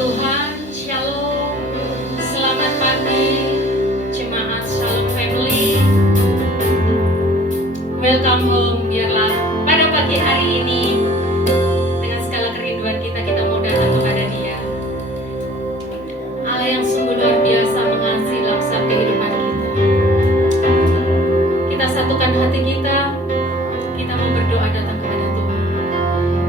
Tuhan, Shalom. Selamat pagi jemaat Shalom Family. Welcome home. Biarlah pada pagi hari ini dengan segala kerinduan kita mau datang kepada Dia, Allah yang sungguh luar biasa mengasihi laksa kehidupan kita. Kita satukan hati kita mau berdoa datang kepada Tuhan.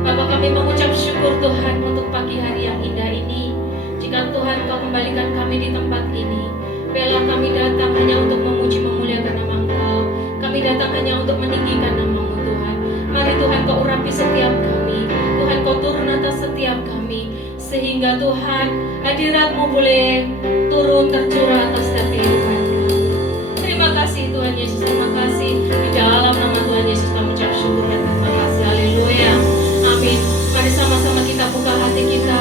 Bapa, kami mengucap syukur Tuhan untuk pagi hari yang indah ini. Jika Tuhan Kau kembalikan kami di tempat ini, biarlah kami datang hanya untuk memuji memuliakan nama Engkau. Kami datang hanya untuk meninggikan nama-Mu Tuhan. Mari Tuhan Kau urapi setiap kami. Tuhan Kau turun atas setiap kami, sehingga Tuhan hadirat-Mu boleh turun tercurah atas setiap kehidupan kami. Terima kasih Tuhan Yesus, terima kasih. Di dalam nama Tuhan Yesus kami ucap syukur dan terima kasih. Haleluya. Amin. Mari sama-sama kita buka hati kita.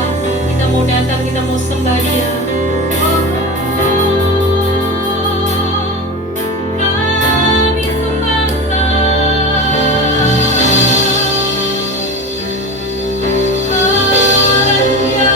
Kita mau datang, kita mau sembah Dia. Hallelujah.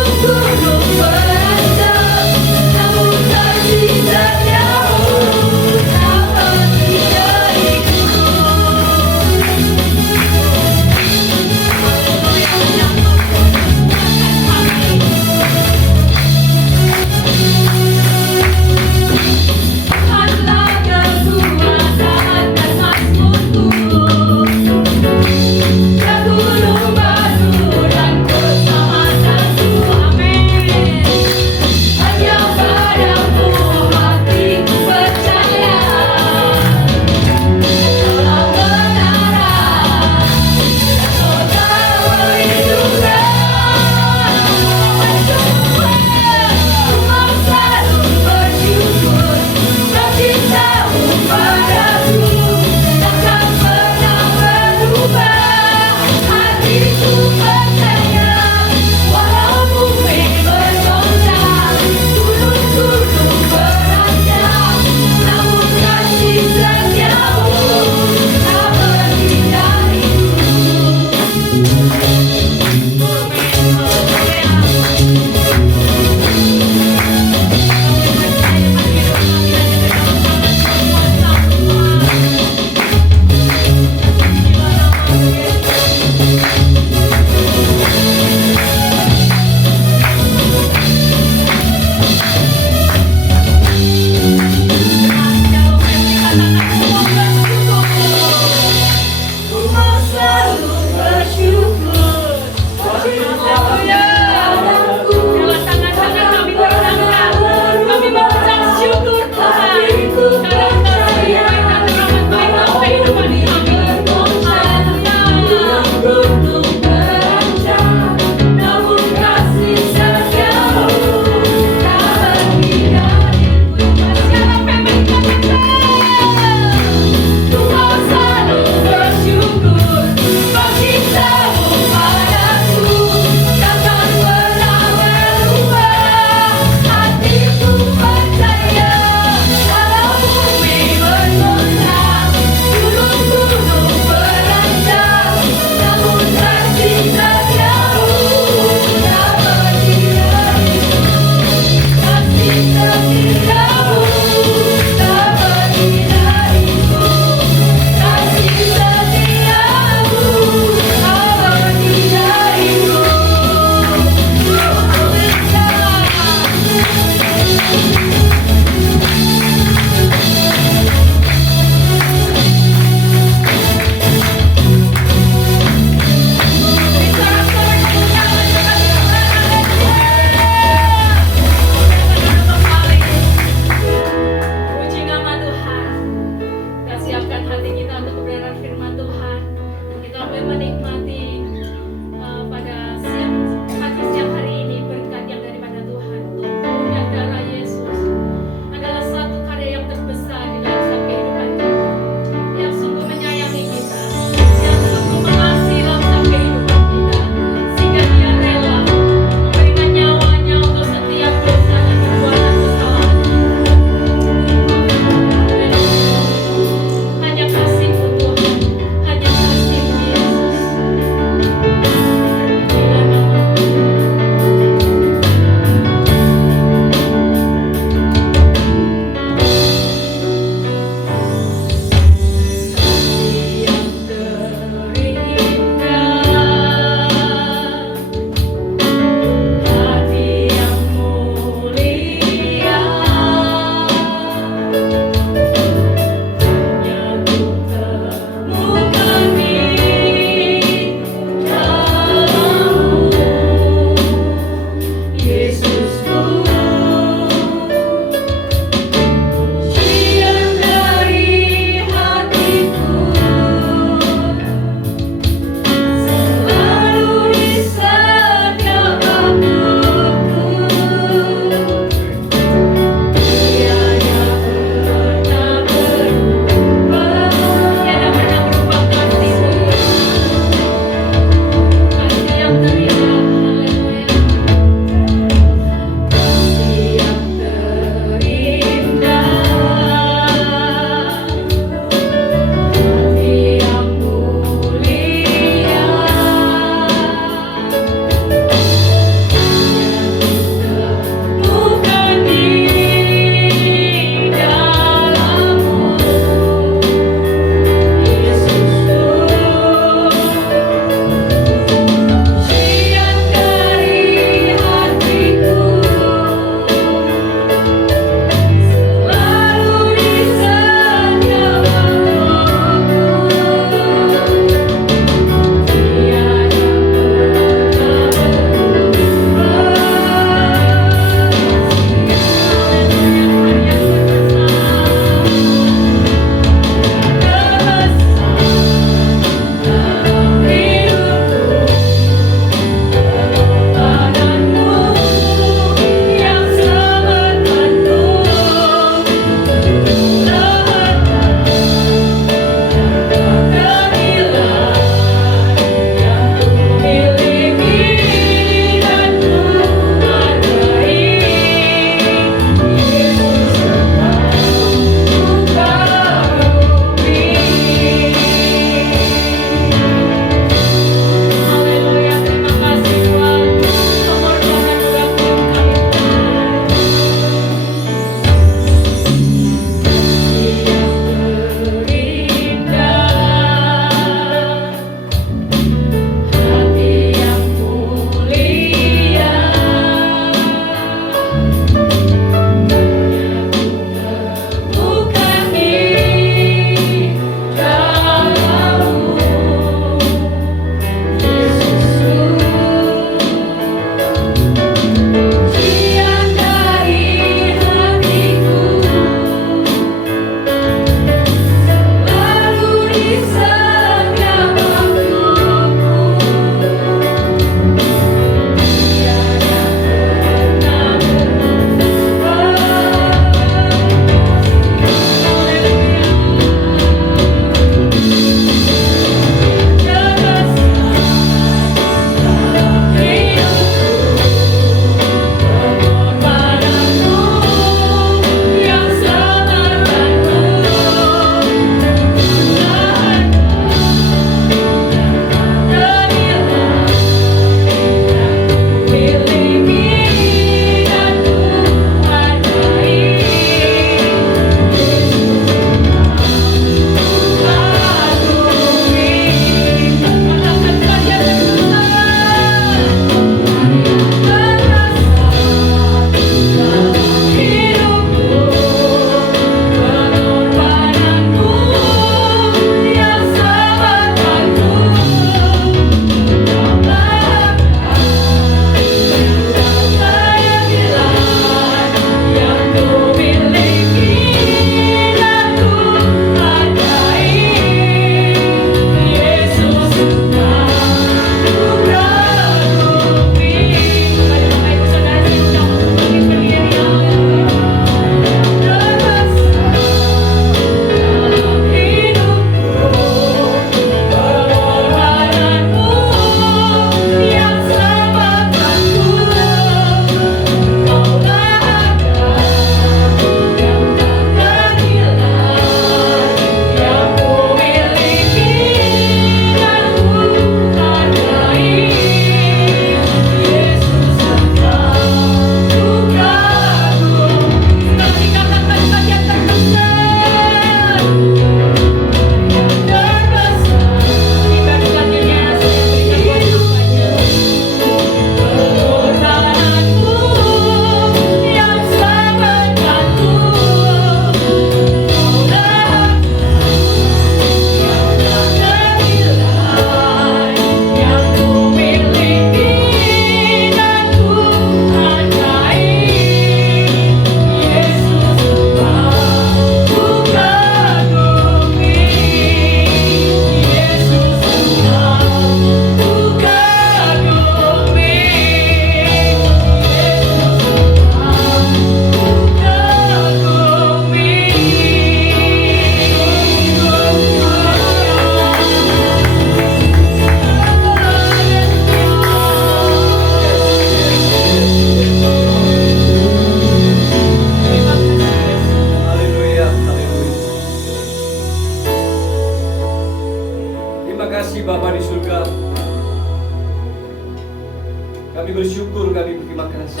Kami bersyukur, kami berterima kasih.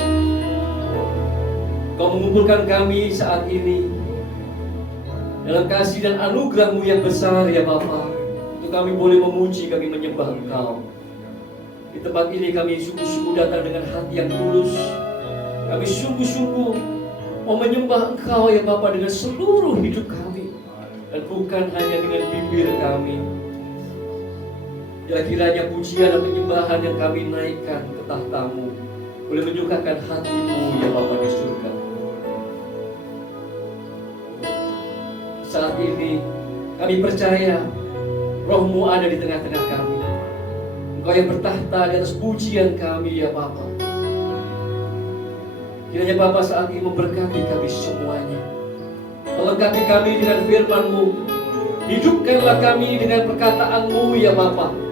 Kau mengumpulkan kami saat ini dalam kasih dan anugerah-Mu yang besar ya Bapa. Untuk kami boleh memuji, kami menyembah Engkau. Di tempat ini kami sungguh-sungguh datang dengan hati yang tulus. Kami sungguh-sungguh mau menyembah Engkau ya Bapa dengan seluruh hidup kami, dan bukan hanya dengan bibir kami. Kiranya pujian dan penyembahan yang kami naikkan ke tahta-Mu boleh menyukakan hati-Mu ya Bapa di surga. Saat ini kami percaya Roh-Mu ada di tengah-tengah kami. Engkau yang bertahta di atas pujian kami ya Bapa. Kiranya Bapa saat ini memberkati kami semuanya. Melengkapi kami dengan firman-Mu. Hidupkanlah kami dengan perkataan-Mu ya Bapa.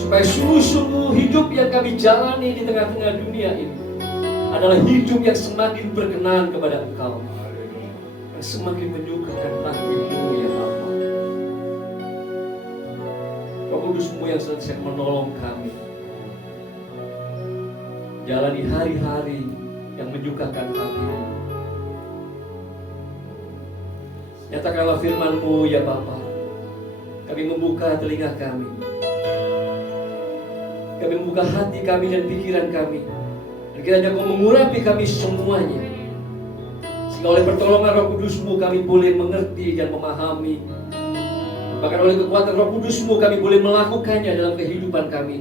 Supaya sungguh-sungguh hidup yang kami jalani di tengah-tengah dunia ini adalah hidup yang semakin berkenan kepada Engkau, yang semakin menyukakan hati-Mu ya Bapa. Roh Kudus-Mu yang senantiasa menolong kami jalani hari-hari yang menyukakan hati-Mu. Nyatakanlah firman-Mu ya Bapa. Kami membuka telinga kami, kami membuka hati kami dan pikiran kami, dan kiranya Kau mengurapi kami semuanya, sehingga oleh pertolongan Roh Kudus-Mu kami boleh mengerti dan memahami. Bahkan oleh kekuatan Roh Kudus-Mu kami boleh melakukannya dalam kehidupan kami.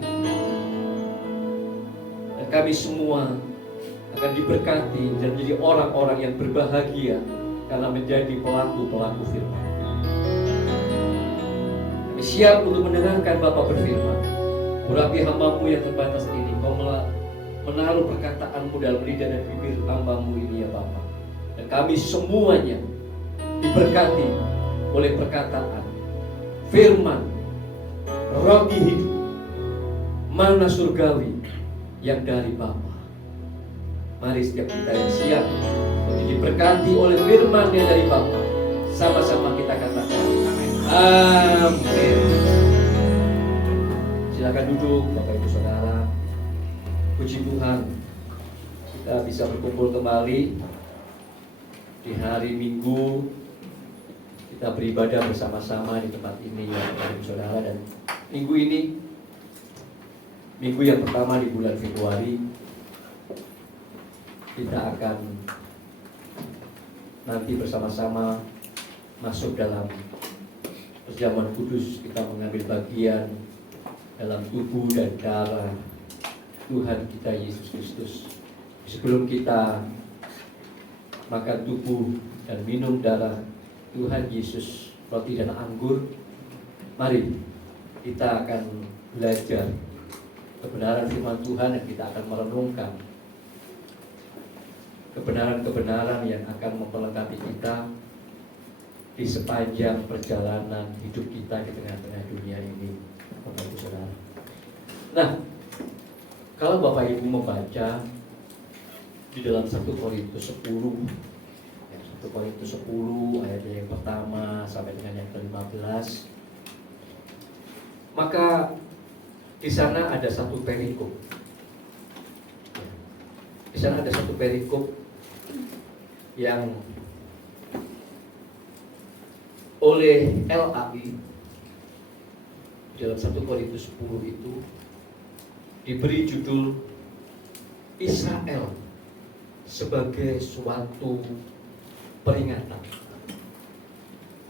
Dan kami semua akan diberkati dan menjadi orang-orang yang berbahagia karena menjadi pelaku-pelaku firman. Kami siap untuk mendengarkan Bapa berfirman. Urapi hamba-Mu yang terbatas ini. Kau menaruh perkataan-Mu dalam lidah dan bibir hamba-Mu ini ya Bapa. Dan kami semuanya diberkati oleh perkataan, firman, roti hidup, mana surgawi yang dari Bapa. Mari setiap kita yang siap untuk diberkati oleh firman yang dari Bapa, sama-sama kita katakan amin. Silakan duduk Bapak Ibu Saudara. Puji Tuhan, kita bisa berkumpul kembali di hari Minggu. Kita beribadah bersama-sama di tempat ini ya Bapak Ibu Saudara. Dan minggu ini, minggu yang pertama di bulan Februari, kita akan nanti bersama-sama masuk dalam perjamuan kudus. Kita mengambil bagian dalam tubuh dan darah Tuhan kita Yesus Kristus. Sebelum kita makan tubuh dan minum darah Tuhan Yesus, roti dan anggur, mari kita akan belajar kebenaran firman Tuhan, dan kita akan merenungkan kebenaran-kebenaran yang akan memperlengkapi kita di sepanjang perjalanan hidup kita di tengah-tengah dunia ini, Bapak Ibu Saudara. Nah, kalau Bapak Ibu membaca di dalam 1 Korintus 10, 1 Korintus 10 ayat yang pertama sampai dengan yang ke-15, maka di sana ada satu perikop. Di sana ada satu perikop yang oleh LAI dalam 1 Korintus 10 itu diberi judul Israel sebagai suatu peringatan.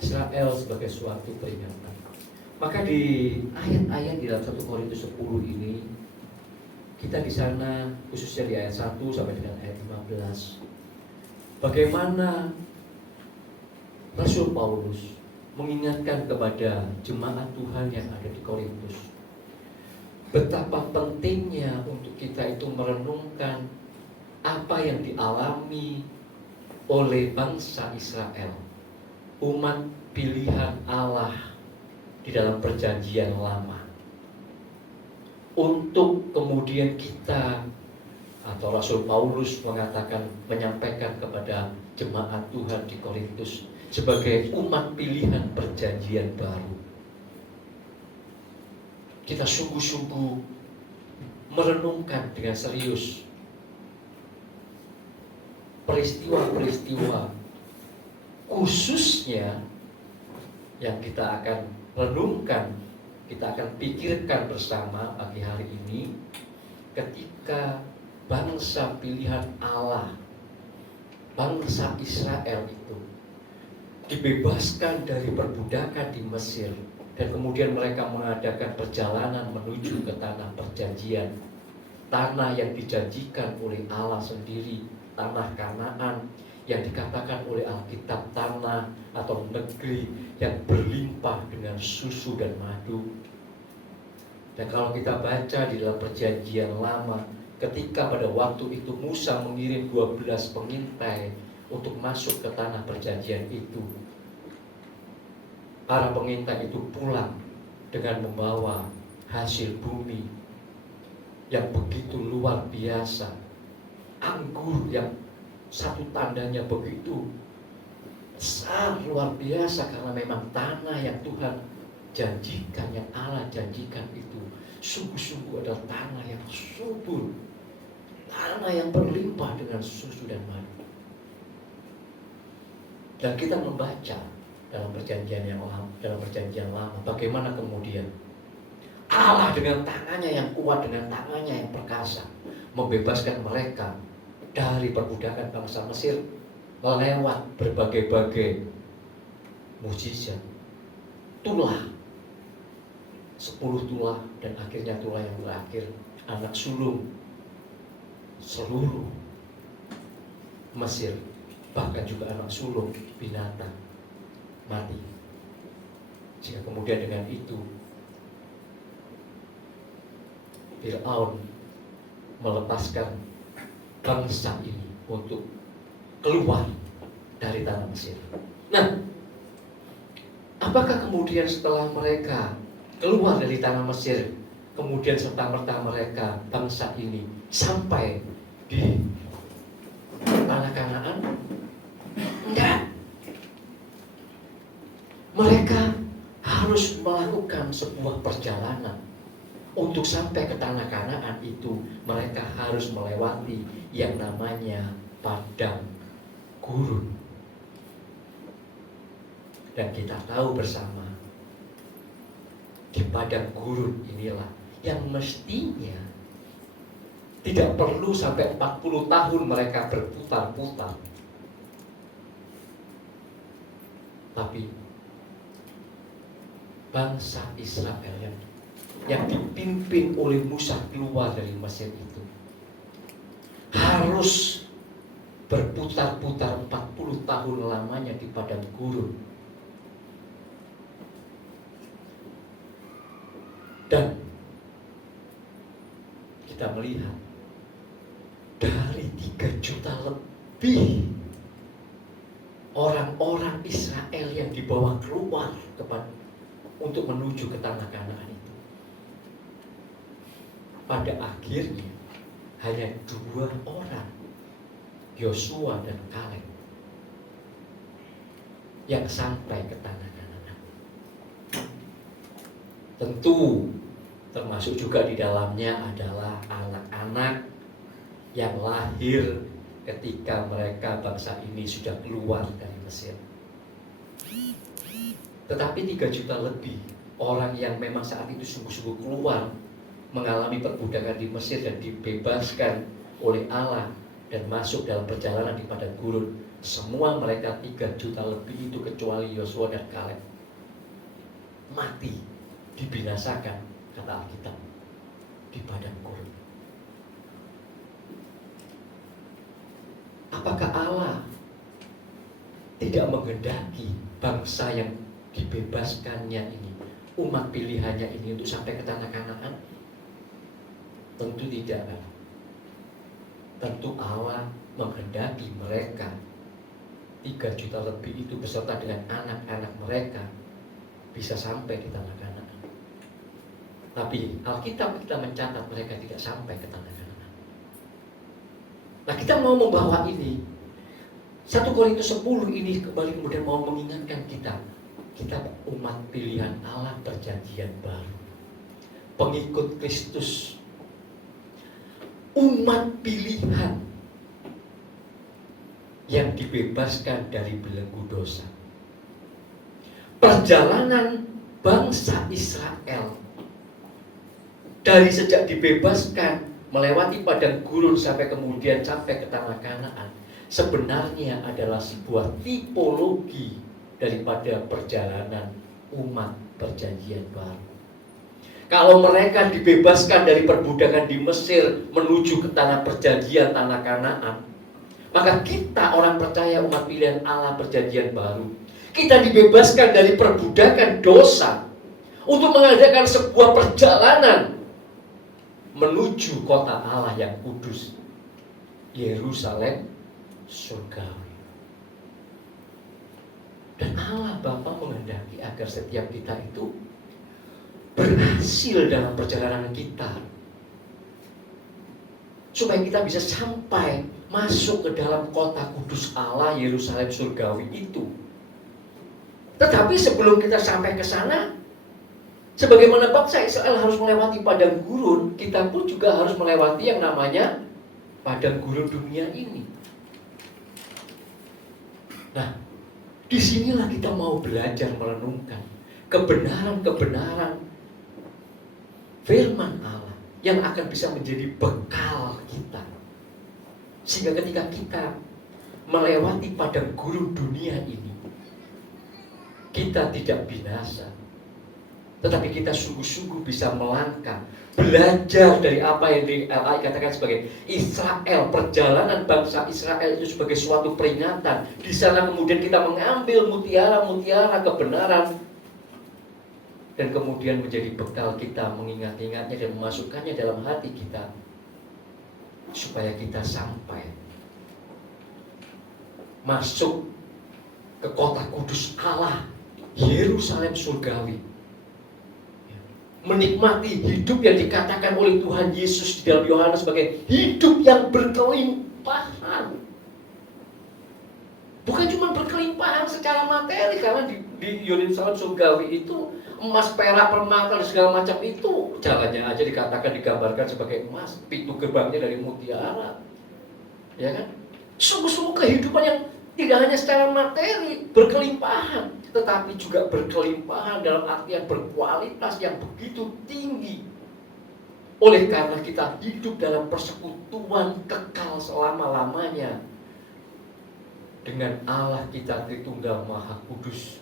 Israel sebagai suatu peringatan. Maka di ayat-ayat di dalam 1 Korintus 10 ini, kita di sana khususnya di ayat 1 sampai dengan ayat 15, bagaimana Rasul Paulus mengingatkan kepada jemaat Tuhan yang ada di Korintus betapa pentingnya untuk kita itu merenungkan apa yang dialami oleh bangsa Israel, umat pilihan Allah di dalam perjanjian lama, untuk kemudian kita atau Rasul Paulus menyampaikan kepada jemaat Tuhan di Korintus sebagai umat pilihan perjanjian baru. Kita sungguh-sungguh merenungkan dengan serius peristiwa-peristiwa khususnya yang kita akan renungkan, kita akan pikirkan bersama pagi hari ini, ketika bangsa pilihan Allah, bangsa Israel itu dibebaskan dari perbudakan di Mesir, dan kemudian mereka mengadakan perjalanan menuju ke tanah perjanjian, tanah yang dijanjikan oleh Allah sendiri, tanah Kanaan, yang dikatakan oleh Alkitab tanah atau negeri yang berlimpah dengan susu dan madu. Dan kalau kita baca di dalam perjanjian lama, ketika pada waktu itu Musa mengirim 12 pengintai untuk masuk ke tanah perjanjian itu, para pengintai itu pulang dengan membawa hasil bumi yang begitu luar biasa, anggur yang satu tandanya begitu besar, luar biasa, karena memang tanah yang Tuhan janjikan, yang Allah janjikan itu sungguh-sungguh adalah tanah yang subur, tanah yang berlimpah dengan susu dan madu. Dan kita membaca dalam perjanjian lama, bagaimana kemudian Allah dengan tangannya yang kuat, dengan tangannya yang perkasa, membebaskan mereka dari perbudakan bangsa Mesir lewat berbagai-bagai mukjizat, tulah, 10 tulah, dan akhirnya tulah yang terakhir, anak sulung seluruh Mesir, bahkan juga anak sulung binatang mati. Sehingga kemudian dengan itu Fir'aun melepaskan bangsa ini untuk keluar dari tanah Mesir. Nah, apakah kemudian setelah mereka keluar dari tanah Mesir, kemudian serta-merta mereka, bangsa ini, sampai di tanah Kanaan? Enggak. Mereka harus melakukan sebuah perjalanan. Untuk sampai ke tanah Kanaan itu, mereka harus melewati yang namanya padang gurun. Dan kita tahu bersama, di padang gurun inilah yang mestinya tidak perlu sampai 40 tahun mereka berputar-putar. Tapi bangsa Israel yang dipimpin oleh Musa keluar dari Mesir itu harus berputar-putar 40 tahun lamanya di padang gurun. Dan kita melihat dari 3 juta lebih orang-orang Israel yang dibawa keluar untuk menuju ke tanah Kanaan itu, pada akhirnya hanya 2 orang, Yosua dan Kaleb, yang sampai ke tanah Kanaan. Tentu termasuk juga di dalamnya adalah anak-anak yang lahir ketika mereka, bangsa ini, sudah keluar dari Mesir. Tetapi 3 juta lebih orang yang memang saat itu sungguh-sungguh keluar, mengalami perbudakan di Mesir dan dibebaskan oleh Allah dan masuk dalam perjalanan di padang gurun, semua mereka 3 juta lebih itu, kecuali Yosua dan Kaleb, mati, dibinasakan, kata Alkitab, di padang gurun. Apakah Allah tidak menghendaki bangsa yang dibebaskannya ini, umat pilihannya ini, untuk sampai ke tanah Kanaan? Tentu tidak. Tentu Allah menghendaki mereka 3 juta lebih itu beserta dengan anak-anak mereka bisa sampai di tanah Kanaan. Tapi Alkitab kita mencatat mereka tidak sampai ke tanah Kanaan. Nah, kita mau membawa ini, 1 Korintus 10 ini kembali kemudian mau mengingatkan kita umat pilihan Allah perjanjian baru, pengikut Kristus umat pilihan yang dibebaskan dari belenggu dosa. Perjalanan bangsa Israel dari sejak dibebaskan melewati padang gurun sampai kemudian sampai ke tanah Kanaan sebenarnya adalah sebuah tipologi daripada perjalanan umat perjanjian baru. Kalau mereka dibebaskan dari perbudakan di Mesir menuju ke tanah perjanjian, tanah Kanaan, maka kita orang percaya umat pilihan Allah perjanjian baru, kita dibebaskan dari perbudakan dosa untuk mengadakan sebuah perjalanan menuju kota Allah yang kudus, Yerusalem surgawi. Dan Allah Bapa menghendaki agar setiap kita itu berhasil dalam perjalanan kita, supaya kita bisa sampai masuk ke dalam kota kudus Allah, Yerusalem surgawi itu. Tetapi sebelum kita sampai ke sana, sebagaimana bangsa Israel harus melewati padang gurun, kita pun juga harus melewati yang namanya padang gurun dunia ini. Nah, disinilah kita mau belajar merenungkan kebenaran-kebenaran firman Allah yang akan bisa menjadi bekal kita, sehingga ketika kita melewati padang gurun dunia ini, kita tidak binasa, tetapi kita sungguh-sungguh bisa melangkah, belajar dari apa yang dikatakan sebagai Israel, perjalanan bangsa Israel itu sebagai suatu peringatan. Di sana kemudian kita mengambil mutiara-mutiara kebenaran, dan kemudian menjadi bekal kita mengingat-ingatnya dan memasukkannya dalam hati kita, supaya kita sampai masuk ke kota kudus Allah, Yerusalem surgawi, menikmati hidup yang dikatakan oleh Tuhan Yesus di dalam Yohanes sebagai hidup yang berkelimpahan. Bukan cuma berkelimpahan secara materi, karena di Yerusalem surgawi itu emas, perak, permata dan segala macam itu jalannya aja dikatakan, digambarkan sebagai emas, pintu gerbangnya dari mutiara, ya kan? Sungguh-sungguh kehidupan yang tidak hanya secara materi berkelimpahan, tetapi juga berkelimpahan dalam artian berkualitas yang begitu tinggi. Oleh karena kita hidup dalam persekutuan kekal selama-lamanya dengan Allah kita Tritunggal Maha Kudus,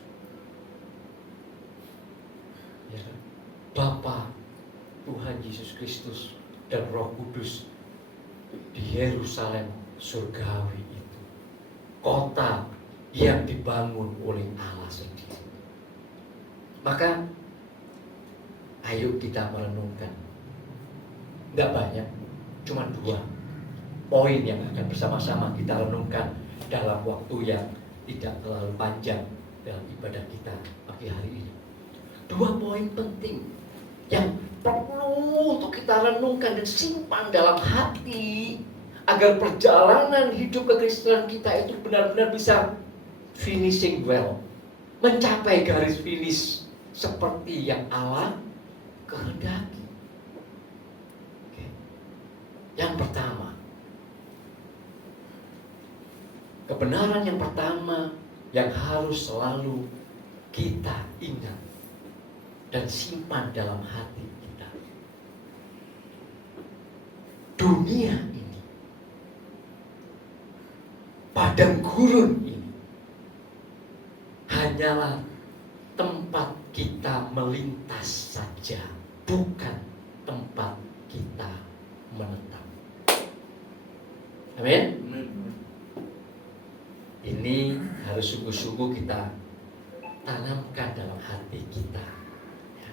ya kan? Bapa, Tuhan Yesus Kristus dan Roh Kudus di Yerusalem surgawi itu, kota yang dibangun oleh Allah sendiri. Maka ayo kita merenungkan, nggak banyak, cuma 2 poin yang akan bersama-sama kita renungkan dalam waktu yang tidak terlalu panjang dalam ibadah kita pagi hari ini. 2 poin penting yang perlu untuk kita renungkan dan simpan dalam hati, agar perjalanan hidup kekristenan kita itu benar-benar bisa finishing well, mencapai garis finish seperti yang Allah kehendaki. Oke. Yang pertama, kebenaran yang pertama yang harus selalu kita ingat dan simpan dalam hati kita, dunia ini, padang gurun ini, hanyalah tempat kita melintas saja, bukan tempat kita menetap. Amin. Ini harus sungguh-sungguh kita tanamkan dalam hati kita, ya.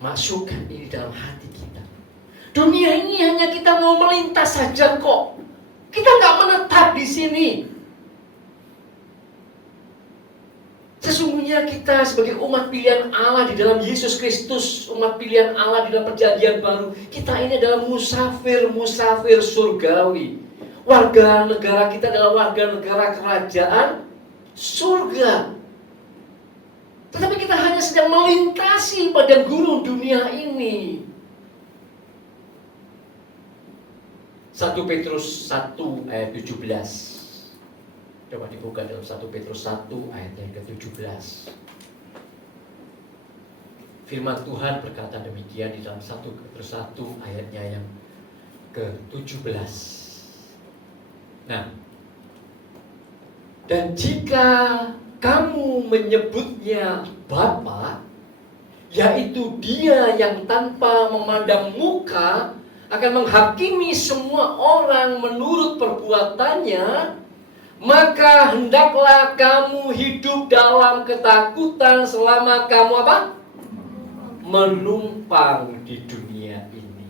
Masukkan ini dalam hati kita. Dunia ini hanya kita mau melintas saja kok. Kita nggak menetap di sini. Sesungguhnya kita sebagai umat pilihan Allah di dalam Yesus Kristus, umat pilihan Allah di dalam perjanjian baru, kita ini adalah musafir surgawi. Warga negara kita adalah warga negara kerajaan surga. Tetapi kita hanya sedang melintasi padang gurun dunia ini. 1 Petrus 1 ayat 17. Coba dibuka dalam 1 Petrus 1 ayat yang ke-17. Firman Tuhan berkata demikian di dalam 1 Petrus 1 ayatnya yang ke-17. Nah, dan jika kamu menyebutnya Bapa, yaitu Dia yang tanpa memandang muka akan menghakimi semua orang menurut perbuatannya, maka hendaklah kamu hidup dalam ketakutan selama kamu apa? Menumpang di dunia ini.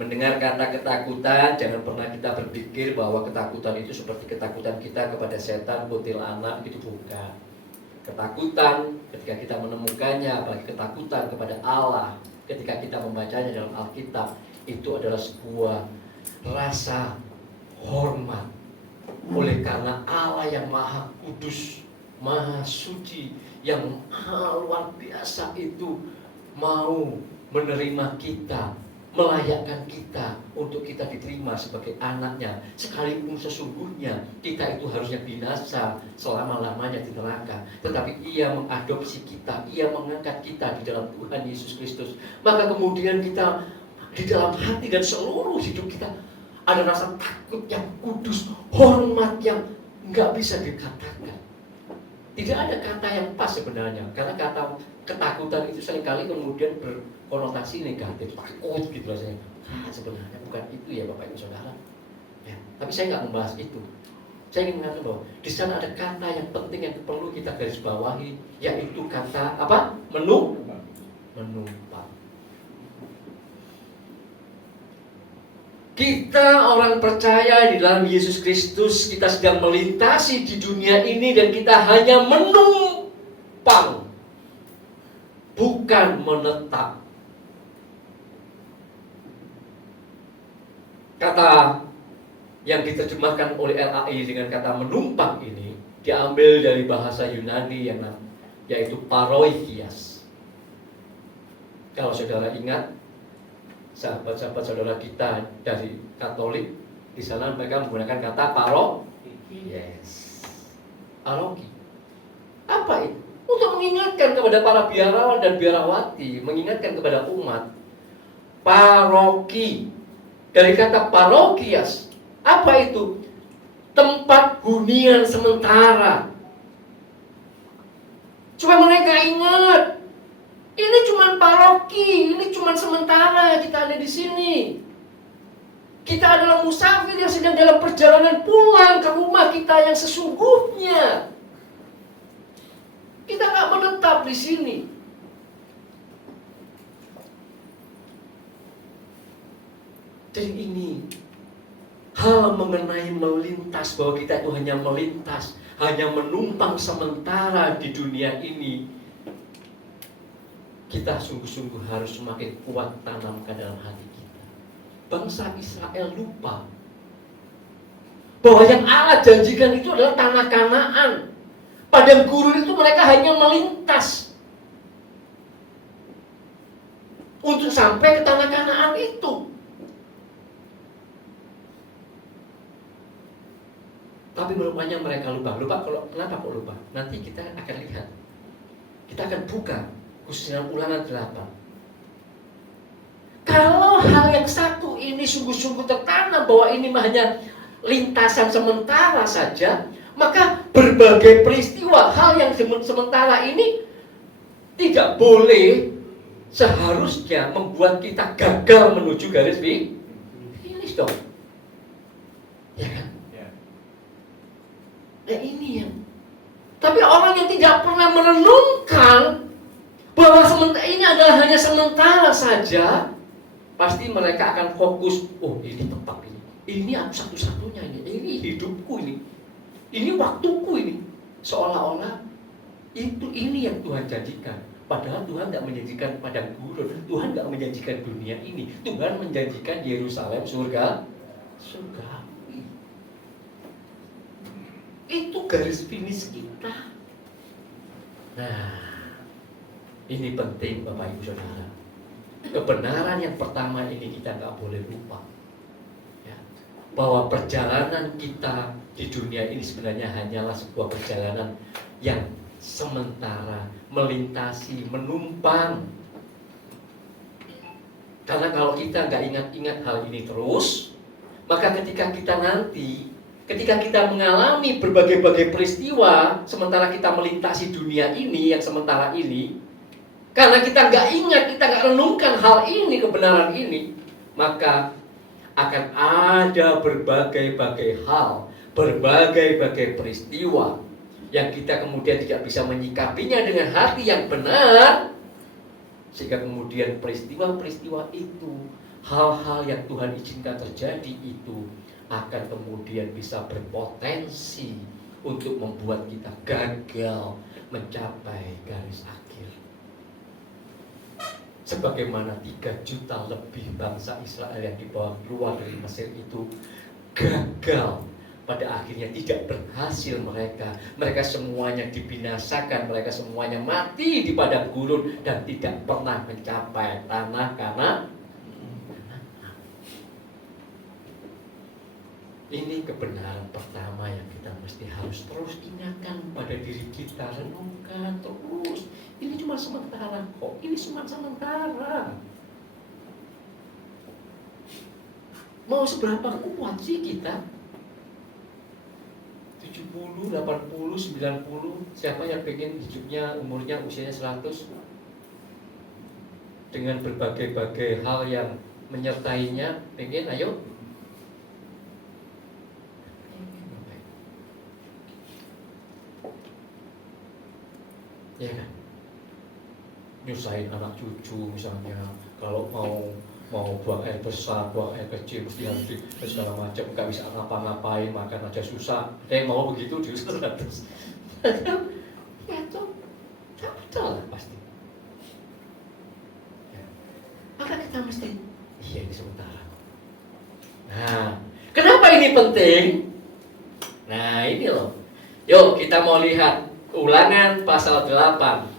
Mendengar kata ketakutan, jangan pernah kita berpikir bahwa ketakutan itu seperti ketakutan kita kepada setan, kuntilanak, itu bukan. Ketakutan ketika kita menemukannya, apalagi ketakutan kepada Allah, ketika kita membacanya dalam Alkitab, itu adalah sebuah rasa hormat. Oleh karena Allah yang maha kudus, maha suci, yang maha luar biasa itu mau menerima kita, melayakkan kita untuk kita diterima sebagai anaknya, sekalipun sesungguhnya kita itu harusnya binasa selama-lamanya di neraka. Tetapi Ia mengadopsi kita, Ia mengangkat kita di dalam Tuhan Yesus Kristus. Maka kemudian kita di dalam hati dan seluruh hidup kita ada rasa takut yang kudus, hormat yang nggak bisa dikatakan. Tidak ada kata yang pas sebenarnya, karena kata ketakutan itu seringkali kemudian berkonotasi negatif, takut gitu rasanya. Sebenarnya bukan itu ya Bapak Ibu Saudara. Ya, tapi saya nggak membahas itu. Saya ingin mengatakan bahwa di sana ada kata yang penting yang perlu kita garis bawahi, yaitu kata apa? Menumpang. Kita orang percaya di dalam Yesus Kristus, kita sedang melintasi di dunia ini dan kita hanya menumpang, bukan menetap. Kata yang diterjemahkan oleh LAI dengan kata menumpang ini diambil dari bahasa Yunani yang yaitu paroikias. Kalau saudara ingat, sahabat-sahabat saudara kita dari Katolik, di sana mereka menggunakan kata paroki. Apa itu? Untuk mengingatkan kepada para biarawan dan biarawati, mengingatkan kepada umat. Paroki, dari kata parokias. Apa itu? Tempat hunian sementara. Supaya mereka ingat, ini cuma paroki, ini cuma sementara kita ada di sini. Kita adalah musafir yang sedang dalam perjalanan pulang ke rumah kita yang sesungguhnya. Kita nggak menetap di sini. Jadi ini hal mengenai melintas, bahwa kita itu hanya melintas, hanya menumpang sementara di dunia ini. Kita sungguh-sungguh harus semakin kuat tanamkan dalam hati kita. Bangsa Israel lupa bahwa yang Allah janjikan itu adalah tanah Kanaan. Padang gurun itu mereka hanya melintas untuk sampai ke tanah Kanaan itu. Tapi rupanya mereka lupa. Kenapa kok lupa? Nanti kita akan lihat. Kita akan buka khususnya Ulangan 8. Kalau hal yang satu ini sungguh-sungguh tertanam bahwa ini hanya lintasan sementara saja, maka berbagai peristiwa hal yang sementara ini tidak boleh seharusnya membuat kita gagal menuju garis finish dong. Ya kan? Nah ini yang. Tapi orang yang tidak pernah merenungkan bahwa sementara ini adalah hanya sementara saja, pasti mereka akan fokus, oh ini tempat ini aku satu-satunya ini hidupku ini waktuku ini. Seolah-olah ini yang Tuhan janjikan. Padahal Tuhan tidak menjanjikan padang gurun, Tuhan tidak menjanjikan dunia ini. Tuhan menjanjikan Yerusalem surga. Itu garis finish kita. Nah, ini penting Bapak Ibu Saudara. Kebenaran yang pertama ini kita nggak boleh lupa. bahwa perjalanan kita di dunia ini sebenarnya hanyalah sebuah perjalanan yang sementara, melintasi, menumpang. Karena kalau kita nggak ingat-ingat hal ini terus, maka ketika kita mengalami berbagai-bagai peristiwa, sementara kita melintasi dunia ini yang sementara ini, karena kita nggak ingat, kita nggak renungkan hal ini, kebenaran ini, maka akan ada berbagai-bagai hal, berbagai-bagai peristiwa yang kita kemudian tidak bisa menyikapinya dengan hati yang benar, sehingga kemudian peristiwa-peristiwa itu, hal-hal yang Tuhan izinkan terjadi itu akan kemudian bisa berpotensi untuk membuat kita gagal mencapai garis akhir. Sebagaimana 3 juta lebih bangsa Israel yang dibawa keluar dari Mesir itu gagal, pada akhirnya tidak berhasil mereka semuanya dibinasakan, mereka semuanya mati di padang gurun dan tidak pernah mencapai tanah Kanaan. Ini kebenaran pertama yang kita mesti harus terus ingatkan pada diri kita, renungkan terus. Ini cuma sementara kok, ini cuma sementara. Mau seberapa kuat sih kita? 70, 80, 90, siapa yang pengen hidupnya umurnya usianya 100? Dengan berbagai-bagai hal yang menyertainya, pengen, ayo. Ya kan? Nyusahin anak cucu misalnya, kalau mau buang air besar, buang air kecil, mesti harus segala macam, nggak bisa ngapa-ngapain, makan aja susah. Mau begitu di usia 100. Ya toh, tak betul lah pasti. Ya. Maka kita mesti, iya ini sementara. Nah, kenapa ini penting? Nah ini loh. Yuk kita mau lihat Ulangan pasal 8,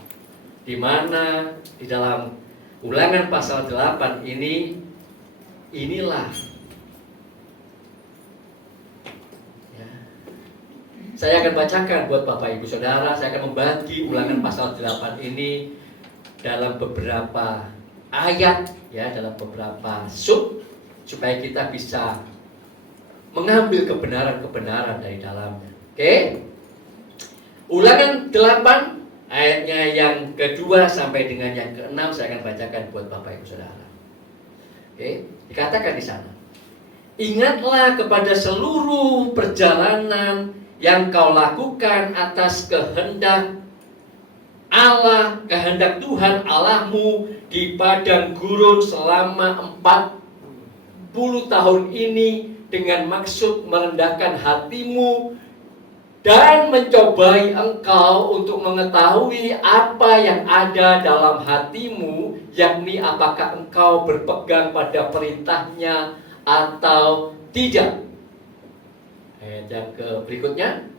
di mana di dalam Ulangan pasal 8 inilah ya. Saya akan bacakan buat Bapak Ibu Saudara. Saya akan membagi Ulangan pasal 8 ini dalam beberapa ayat, ya, dalam beberapa sub, supaya kita bisa mengambil kebenaran-kebenaran dari dalamnya. Oke? Ulangan 8 ayatnya yang kedua sampai dengan yang ke-6 saya akan bacakan buat Bapak Ibu Saudara. Oke, dikatakan di sana. Ingatlah kepada seluruh perjalanan yang kau lakukan atas kehendak Allah, kehendak Tuhan Allahmu di padang gurun selama 40 tahun ini dengan maksud merendahkan hatimu dan mencobai engkau untuk mengetahui apa yang ada dalam hatimu, yakni apakah engkau berpegang pada perintahnya atau tidak. Ayat yang berikutnya.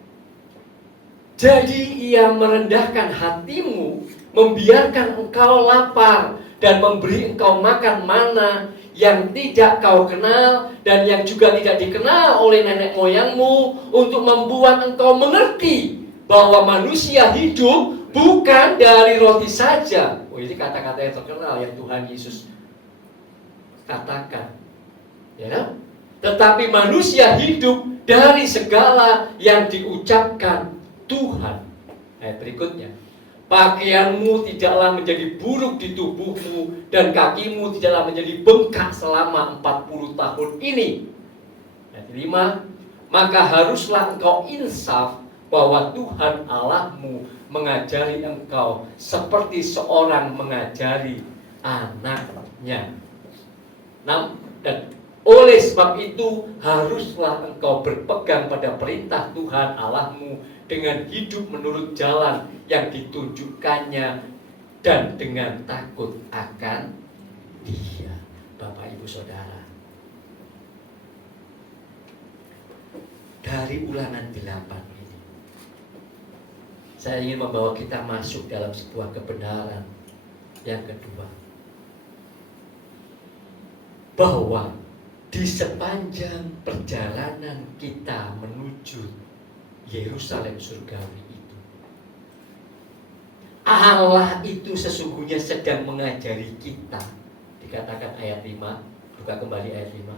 Jadi ia merendahkan hatimu, membiarkan engkau lapar dan memberi engkau makan mana yang tidak kau kenal dan yang juga tidak dikenal oleh nenek moyangmu, untuk membuat engkau mengerti bahwa manusia hidup bukan dari roti saja. Oh, ini kata-kata yang terkenal yang Tuhan Yesus katakan, ya kan? Tetapi manusia hidup dari segala yang diucapkan Tuhan. Ayat berikutnya. Pakaianmu tidaklah menjadi buruk di tubuhmu dan kakimu tidaklah menjadi bengkak selama 40 tahun ini. Ayat 5. Maka haruslah engkau insaf bahwa Tuhan Allahmu mengajari engkau seperti seorang mengajari anaknya. 6. Dan oleh sebab itu haruslah engkau berpegang pada perintah Tuhan Allahmu dengan hidup menurut jalan yang ditunjukkannya dan dengan takut akan Dia. Bapak Ibu Saudara, dari Ulangan 8 ini saya ingin membawa kita masuk dalam sebuah kebenaran yang kedua, bahwa Di sepanjang perjalanan kita menuju Yerusalem surgawi itu, Allah itu sesungguhnya sedang mengajari kita. Dikatakan ayat 5, buka kembali ayat 5.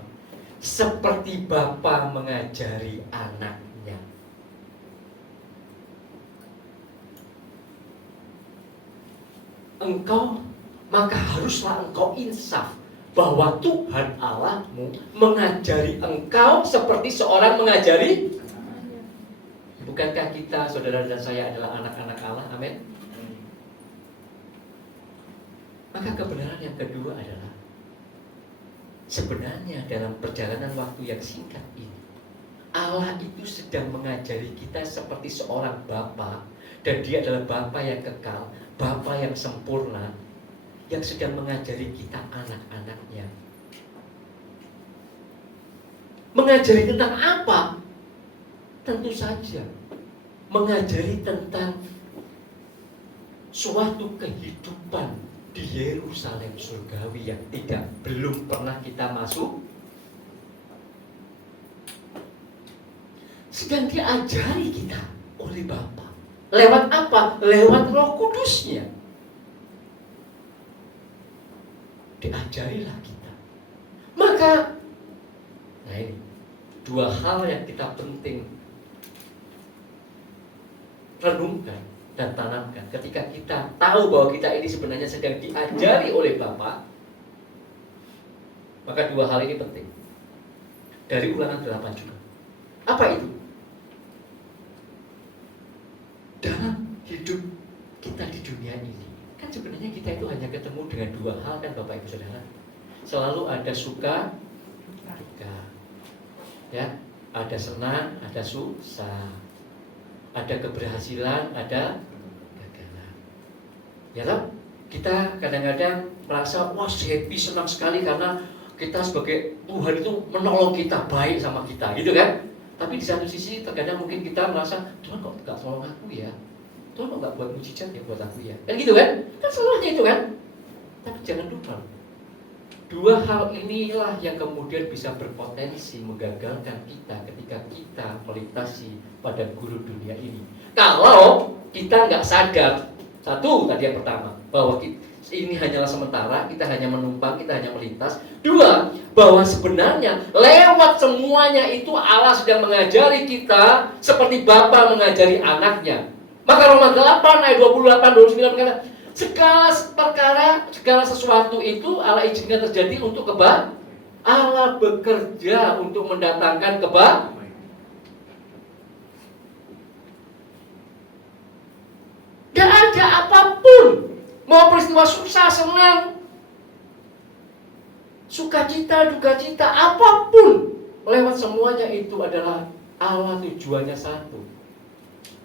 Seperti Bapa mengajari anaknya. Maka haruslah engkau insaf bahwa Tuhan Allahmu mengajari engkau seperti seorang mengajari. Bukankah kita, saudara dan saya, adalah anak-anak Allah? Amin. Maka kebenaran yang kedua adalah, sebenarnya dalam perjalanan waktu yang singkat ini, Allah itu sedang mengajari kita seperti seorang Bapa. Dan Dia adalah Bapa yang kekal, Bapa yang sempurna, yang sedang mengajari kita anak-anaknya. Mengajari tentang apa? Tentu saja mengajari tentang suatu kehidupan di Yerusalem surgawi yang belum pernah kita masuk. Sedang diajari kita oleh Bapa. Lewat apa? Lewat Roh Kudusnya. Diajarilah kita. Maka, nah ini dua hal yang kita penting renungkan dan tanamkan ketika kita tahu bahwa kita ini sebenarnya sedang diajari oleh Bapa. Maka dua hal ini penting. Dari Ulangan 8 juga. Apa itu? Dalam hidup kita di dunia ini, kan sebenarnya kita itu hanya ketemu dengan dua hal, kan Bapak Ibu Saudara. Selalu ada suka, duka. Ya, ada senang, ada susah. Ada keberhasilan, ada kegagalan. Ya kan? Kita kadang-kadang merasa wah happy, senang sekali karena kita sebagai Tuhan itu menolong kita, baik sama kita, gitu kan? Tapi di satu sisi terkadang mungkin kita merasa Tuhan kok gak tolong aku ya, Tuhan kok gak buat mujizat ya buat aku ya, kan gitu kan? Kan seluruhnya itu kan? Tapi jangan lupa, dua hal inilah yang kemudian bisa berpotensi menggagalkan kita ketika kita melintasi pada guru dunia ini. Kalau kita nggak sadar, satu tadi yang pertama, bahwa ini hanyalah sementara, kita hanya menumpang, kita hanya melintas. Dua, bahwa sebenarnya lewat semuanya itu Allah sedang mengajari kita seperti Bapa mengajari anaknya. Maka Roma 8 ayat 28-29 berkata, segala perkara, segala sesuatu itu Allah izinkan terjadi untuk kebaikan. Allah bekerja untuk mendatangkan kebaikan. Tidak ada apapun, mau peristiwa susah, senang, sukacita, dukacita, apapun, lewat semuanya itu adalah Allah tujuannya satu,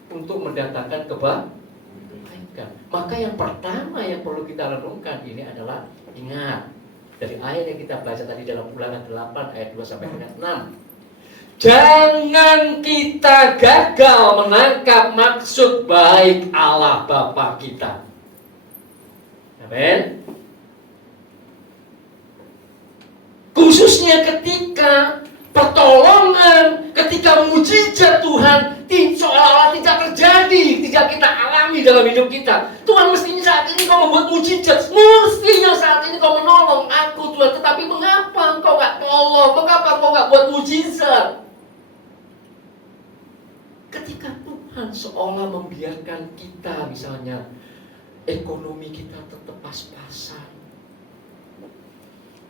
untuk mendatangkan kebaikan. Maka yang pertama yang perlu kita renungkan ini adalah, ingat dari ayat yang kita baca tadi dalam Ulangan 8 ayat 2 sampai dengan 6. Jangan kita gagal menangkap maksud baik Allah Bapa kita. Amin. Khususnya ketika pertolongan, ketika mujizat Tuhan seolah-olah tidak terjadi, tidak kita alami dalam hidup kita. Tuhan, mestinya saat ini kau membuat mujizat, mestinya saat ini kau menolong aku Tuhan, tetapi mengapa engkau gak tolong, mengapa engkau gak buat mujizat? Ketika Tuhan seolah membiarkan kita, misalnya ekonomi kita tetap pas-pasan,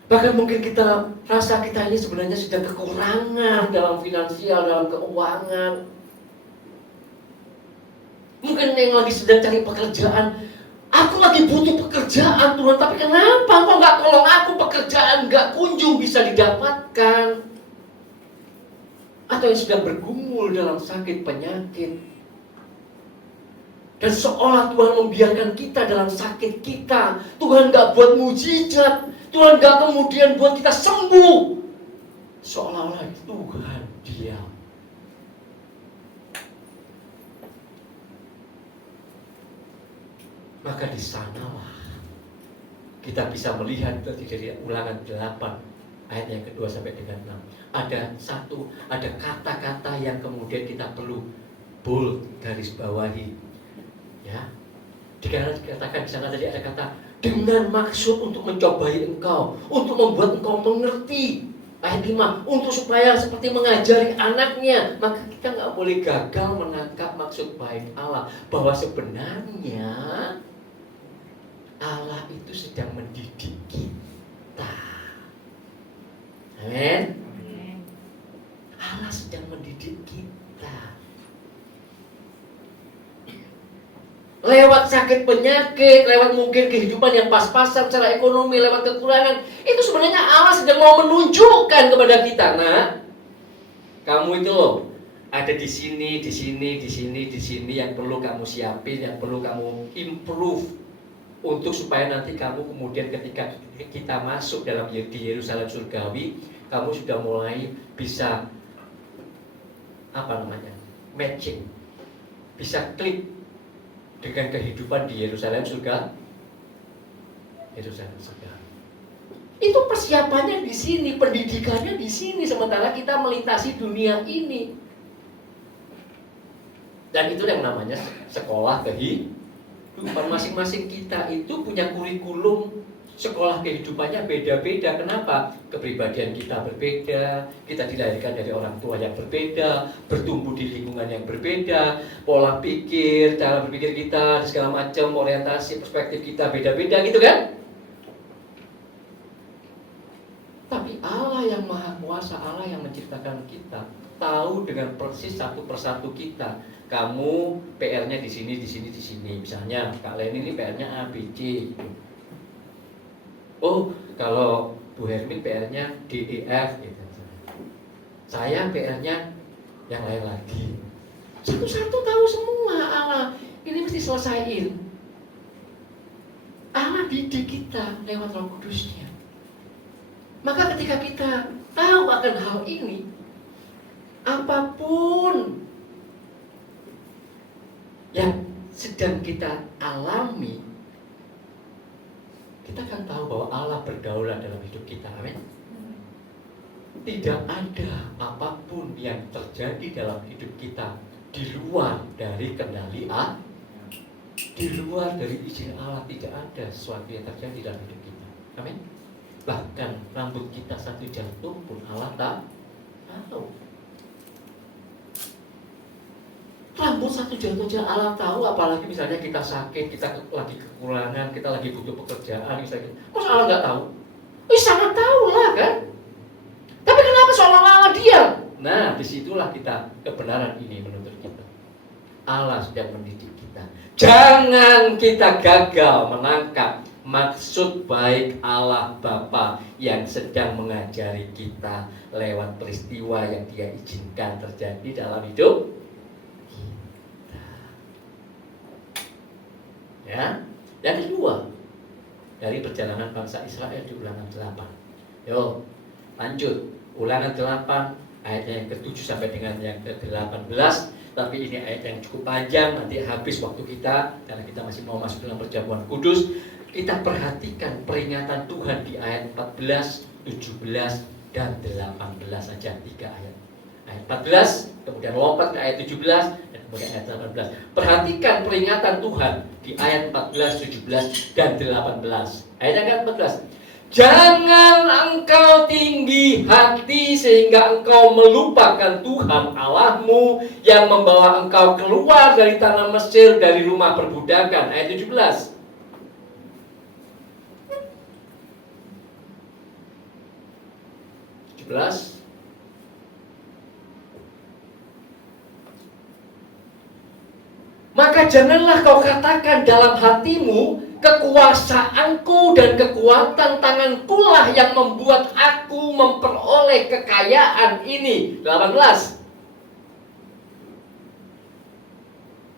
bahkan mungkin kita rasa kita ini sebenarnya sedang kekurangan dalam finansial, dalam keuangan. Mungkin yang lagi sedang cari pekerjaan, aku lagi butuh pekerjaan Tuhan, tapi kenapa Engkau gak tolong aku, pekerjaan gak kunjung bisa didapatkan? Atau yang sedang bergumul dalam sakit penyakit, dan seolah Tuhan membiarkan kita dalam sakit kita. Tuhan gak buat mujizat, Tuhan gak kemudian buat kita sembuh, seolah-olah Tuhan diam. Maka di sanalah kita bisa melihat dari Ulangan 8 ayat yang kedua sampai dengan 6. Ada kata-kata yang kemudian kita perlu bold, garis bawahi. Ya. Dikatakan di sana tadi ada kata dengan maksud untuk mencobai engkau, untuk membuat engkau mengerti. Ayat 5, untuk supaya seperti mengajari anaknya. Maka kita nggak boleh gagal menangkap maksud baik Allah, bahwa sebenarnya Allah itu sedang mendidik kita. Amin. Allah sedang mendidik kita. Lewat sakit penyakit, lewat mungkin kehidupan yang pas-pasan secara ekonomi, lewat kekurangan, itu sebenarnya Allah sedang mau menunjukkan kepada kita, nah, kamu itu loh, ada di sini, di sini, di sini, di sini yang perlu kamu siapin, yang perlu kamu improve, untuk supaya nanti kamu kemudian ketika kita masuk dalam di Yerusalem surgawi, kamu sudah mulai bisa matching, bisa klik dengan kehidupan di Yerusalem surga. Yerusalem surga. Itu persiapannya di sini, pendidikannya di sini, sementara kita melintasi dunia ini. Dan itu yang namanya sekolah kehidupan. Masing-masing kita itu punya kurikulum sekolah kehidupannya beda-beda. Kenapa? Kepribadian kita berbeda, kita dilahirkan dari orang tua yang berbeda, bertumbuh di lingkungan yang berbeda, pola pikir, cara berpikir kita, segala macam, orientasi, perspektif kita beda-beda gitu kan? Tapi Allah yang Maha Kuasa, Allah yang menciptakan kita, tahu dengan persis satu persatu kita. Kamu PR-nya di sini, di sini, di sini. Misalnya Kak Leni ini PR-nya A, B, C gitu. Oh, kalau Bu Hermin PR-nya D, E, F gitu. Saya PR-nya yang lain lagi. Satu-satu tahu semua Allah. Ini mesti selesaiin. Allah didik kita lewat Roh Kudusnya. Maka ketika kita tahu akan hal ini, apapun yang sedang kita alami, kita akan tahu bahwa Allah berdaulat dalam hidup kita. Amin. Tidak ada apapun yang terjadi dalam hidup kita di luar dari kendali Allah, di luar dari izin Allah. Tidak ada sesuatu yang terjadi dalam hidup kita. Amin. Bahkan rambut kita satu jantung pun Allah tak tahu. Rambut satu jantung aja Allah tahu, apalagi misalnya kita sakit, kita lagi kekurangan, kita lagi butuh pekerjaan misalnya. Masa Allah nggak tahu? Sangat tahu lah kan. Tapi kenapa seolah-olah diam? Nah, disitulah kita kebenaran ini menuntut kita. Allah sedang mendidik kita. Jangan kita gagal menangkap maksud baik Allah Bapa yang sedang mengajari kita lewat peristiwa yang Dia izinkan terjadi dalam hidup. Ya, yang kedua dari perjalanan bangsa Israel di Ulangan 8. Yo, lanjut Ulangan 8 ayat yang ke-7 sampai dengan yang ke-18. Tapi ini ayat yang cukup panjang, nanti habis waktu kita karena kita masih mau masuk dalam perjamuan kudus. Kita perhatikan peringatan Tuhan di ayat 14, 17 dan 18 saja, 3 ayat. Ayat 14, kemudian lompat ke ayat 17 dan kemudian ayat 18. Perhatikan peringatan Tuhan di ayat 14, 17 dan 18. Ayat yang ke-14. Jangan engkau tinggi hati sehingga engkau melupakan Tuhan Allahmu yang membawa engkau keluar dari tanah Mesir, dari rumah perbudakan. Ayat 17. Maka janganlah kau katakan dalam hatimu, kekuasaanku dan kekuatan tangankulah yang membuat aku memperoleh kekayaan ini. 18.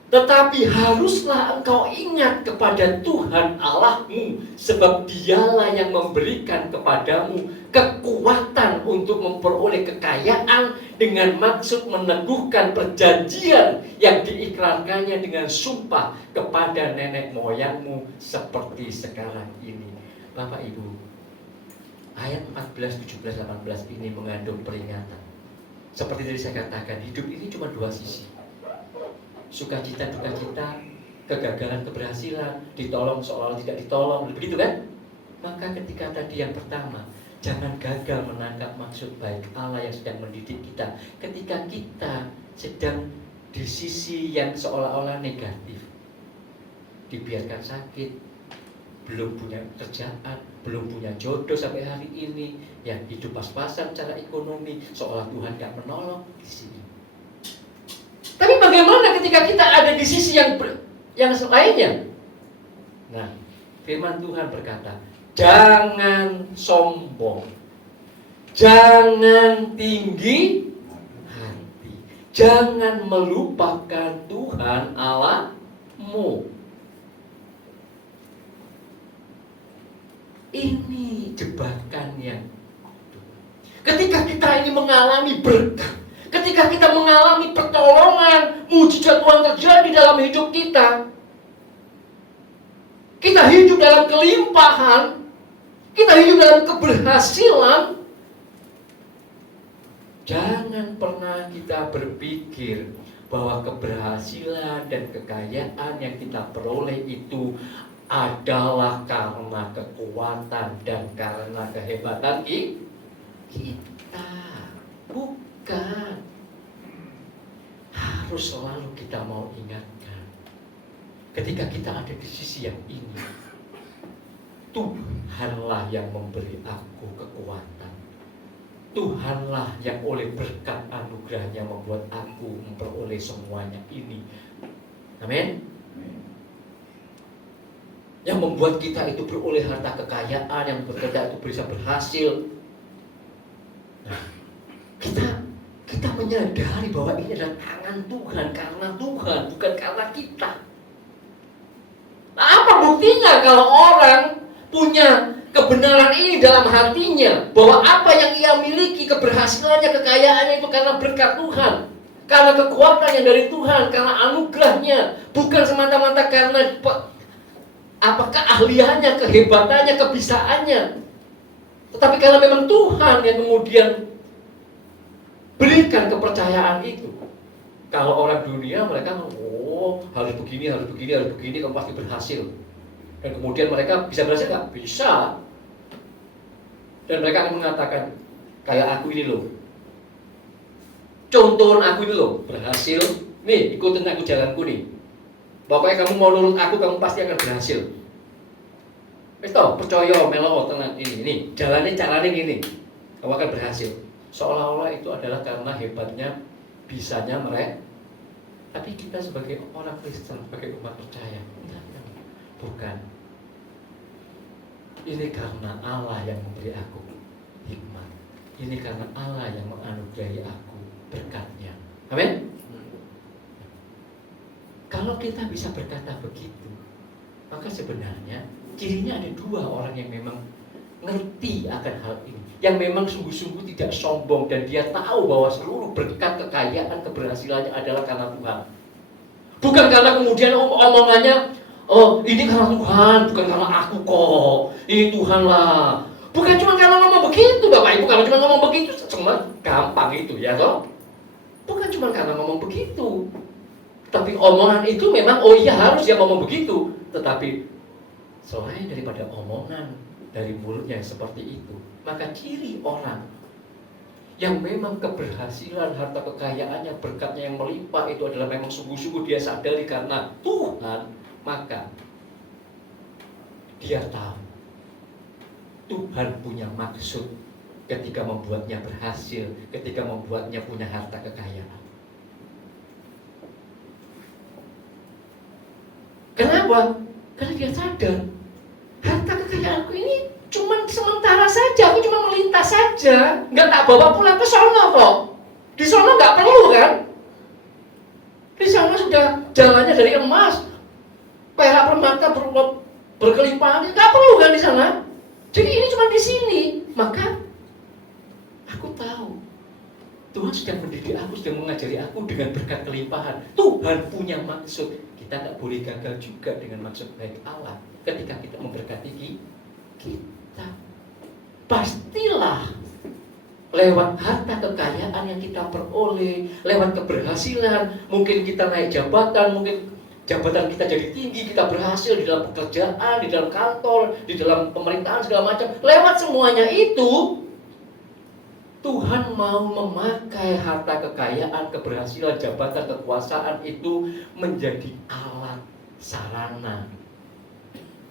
Tetapi haruslah engkau ingat kepada Tuhan Allahmu, sebab Dialah yang memberikan kepadamu kekuatan untuk memperoleh kekayaan dengan maksud meneguhkan perjanjian yang diikrarkannya dengan sumpah kepada nenek moyangmu seperti sekarang ini. Bapak Ibu, ayat 14, 17, 18 ini mengandung peringatan. Seperti tadi saya katakan, hidup ini cuma dua sisi. Sukacita, dukacita, kegagalan, keberhasilan, ditolong seolah-olah tidak ditolong, begitu kan? Maka ketika tadi yang pertama, jangan gagal menangkap maksud baik Allah yang sedang mendidik kita. Ketika kita sedang di sisi yang seolah-olah negatif, dibiarkan sakit, belum punya kerjaan, belum punya jodoh sampai hari ini, yang hidup pas-pasan secara ekonomi, seolah Tuhan gak menolong di sini. Tapi bagaimana ketika kita ada di sisi yang lainnya? Nah, firman Tuhan berkata, jangan sombong, jangan tinggi hati, jangan melupakan Tuhan Allahmu. Ini jebakan yang ketika kita ini mengalami berkat, ketika kita mengalami pertolongan, mujizat Tuhan terjadi dalam hidup kita, kita hidup dalam kelimpahan, kita hidup dalam keberhasilan, jangan pernah kita berpikir bahwa keberhasilan dan kekayaan yang kita peroleh itu adalah karena kekuatan dan karena kehebatan kita. Bukan. Harus selalu kita mau ingatkan, ketika kita ada di sisi yang ini, Tuhanlah yang memberi aku kekuatan. Tuhanlah yang oleh berkat anugerahnya membuat aku memperoleh semuanya ini. Amin. Yang membuat kita itu beroleh harta kekayaan, yang membuat kita itu bisa berhasil. Nah, kita menyadari bahwa ini adalah tangan Tuhan, karena Tuhan, bukan karena kita. Nah, apa buktinya kalau orang punya kebenaran ini dalam hatinya, bahwa apa yang ia miliki, keberhasilannya, kekayaannya itu karena berkat Tuhan, karena kekuatan yang dari Tuhan, karena anugerahnya, bukan semata-mata karena apakah keahliannya, kehebatannya, kebisaannya. Tetapi karena memang Tuhan yang kemudian berikan kepercayaan itu. Kalau orang dunia mereka harus begini, harus begini, harus begini, kamu pasti berhasil. Dan kemudian mereka bisa berhasil nggak? Bisa. Dan mereka akan mengatakan, kayak aku ini loh, contoh aku ini loh, berhasil. Nih, ikutin aku jalanku nih. Pokoknya kamu mau nurut aku, kamu pasti akan berhasil. Wis toh, percaya melo tenan ini jalannya caranya gini. Kamu akan berhasil. Seolah-olah itu adalah karena hebatnya, bisanya mereka. Tapi kita sebagai orang Kristen, sebagai umat percaya, bukan. Ini karena Allah yang memberi aku hikmat. Ini karena Allah yang menganugerahi aku berkatnya. Amin. Kalau kita bisa berkata begitu, maka sebenarnya cirinya ada dua orang yang memang ngerti akan hal ini, yang memang sungguh-sungguh tidak sombong, dan dia tahu bahwa seluruh berkat, kekayaan, keberhasilannya adalah karena Tuhan. Bukan karena kemudian omongannya, oh ini karena Tuhan, bukan karena aku kok, ini Tuhan lah. Bukan cuma karena ngomong begitu Bapak Ibu, kalau cuma ngomong begitu cuma gampang itu ya toh. Bukan cuma karena ngomong begitu, tapi omongan itu memang, oh iya harus dia ngomong begitu. Tetapi selain daripada omongan dari mulutnya seperti itu, maka ciri orang yang memang keberhasilan, harta kekayaannya, berkatnya yang melimpah itu adalah memang sungguh-sungguh dia sadari karena Tuhan, maka dia tahu Tuhan punya maksud ketika membuatnya berhasil, ketika membuatnya punya harta kekayaan. Kenapa? Karena dia sadar harta kekayaanku ini cuma sementara saja, aku cuma melintas saja, nggak tak bawa pulang ke sono kok. Di sono nggak perlu kan? Di sana sudah jalannya dari emas, perak, permata, berkelimpahan, nggak perlu kan di sana. Jadi ini cuma di sini. Maka aku tahu Tuhan sedang mendidik aku, sedang mengajari aku dengan berkat kelimpahan. Tuhan punya maksud. Kita tak boleh gagal juga dengan maksud baik Allah ketika kita memberkati kita. pastilah lewat harta kekayaan yang kita peroleh, lewat keberhasilan, mungkin kita naik jabatan, mungkin jabatan kita jadi tinggi, kita berhasil di dalam pekerjaan, di dalam kantor, di dalam pemerintahan segala macam. Lewat semuanya itu, Tuhan mau memakai harta kekayaan, keberhasilan, jabatan, kekuasaan itu menjadi alat, sarana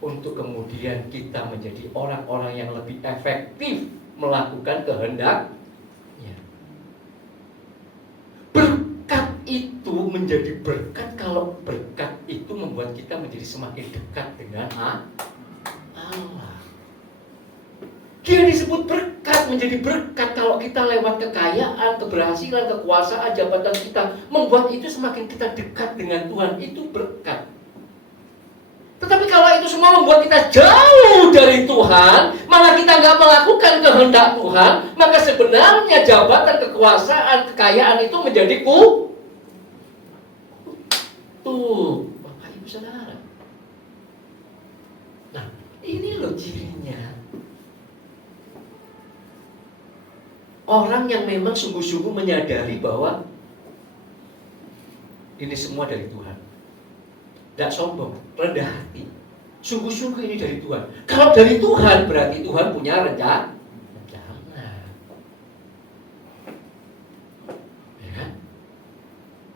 untuk kemudian kita menjadi orang-orang yang lebih efektif melakukan kehendaknya. Berkat itu menjadi berkat kalau berkat itu membuat kita menjadi semakin dekat dengan Allah. Dia disebut berkat, menjadi berkat kalau kita lewat kekayaan, keberhasilan, kekuasaan, jabatan kita membuat itu semakin kita dekat dengan Tuhan, itu berkat. Tetapi kalau itu semua membuat kita jauh dari Tuhan, malah kita nggak melakukan kehendak Tuhan, maka sebenarnya jabatan, kekuasaan, kekayaan itu menjadi tuh, Bapak Ibu Saudara. Nah, ini loh cirinya. Orang yang memang sungguh-sungguh menyadari bahwa ini semua dari Tuhan. Tidak sombong, rendah hati. Sungguh-sungguh ini dari Tuhan. Kalau dari Tuhan berarti Tuhan punya rencana. Ya kan?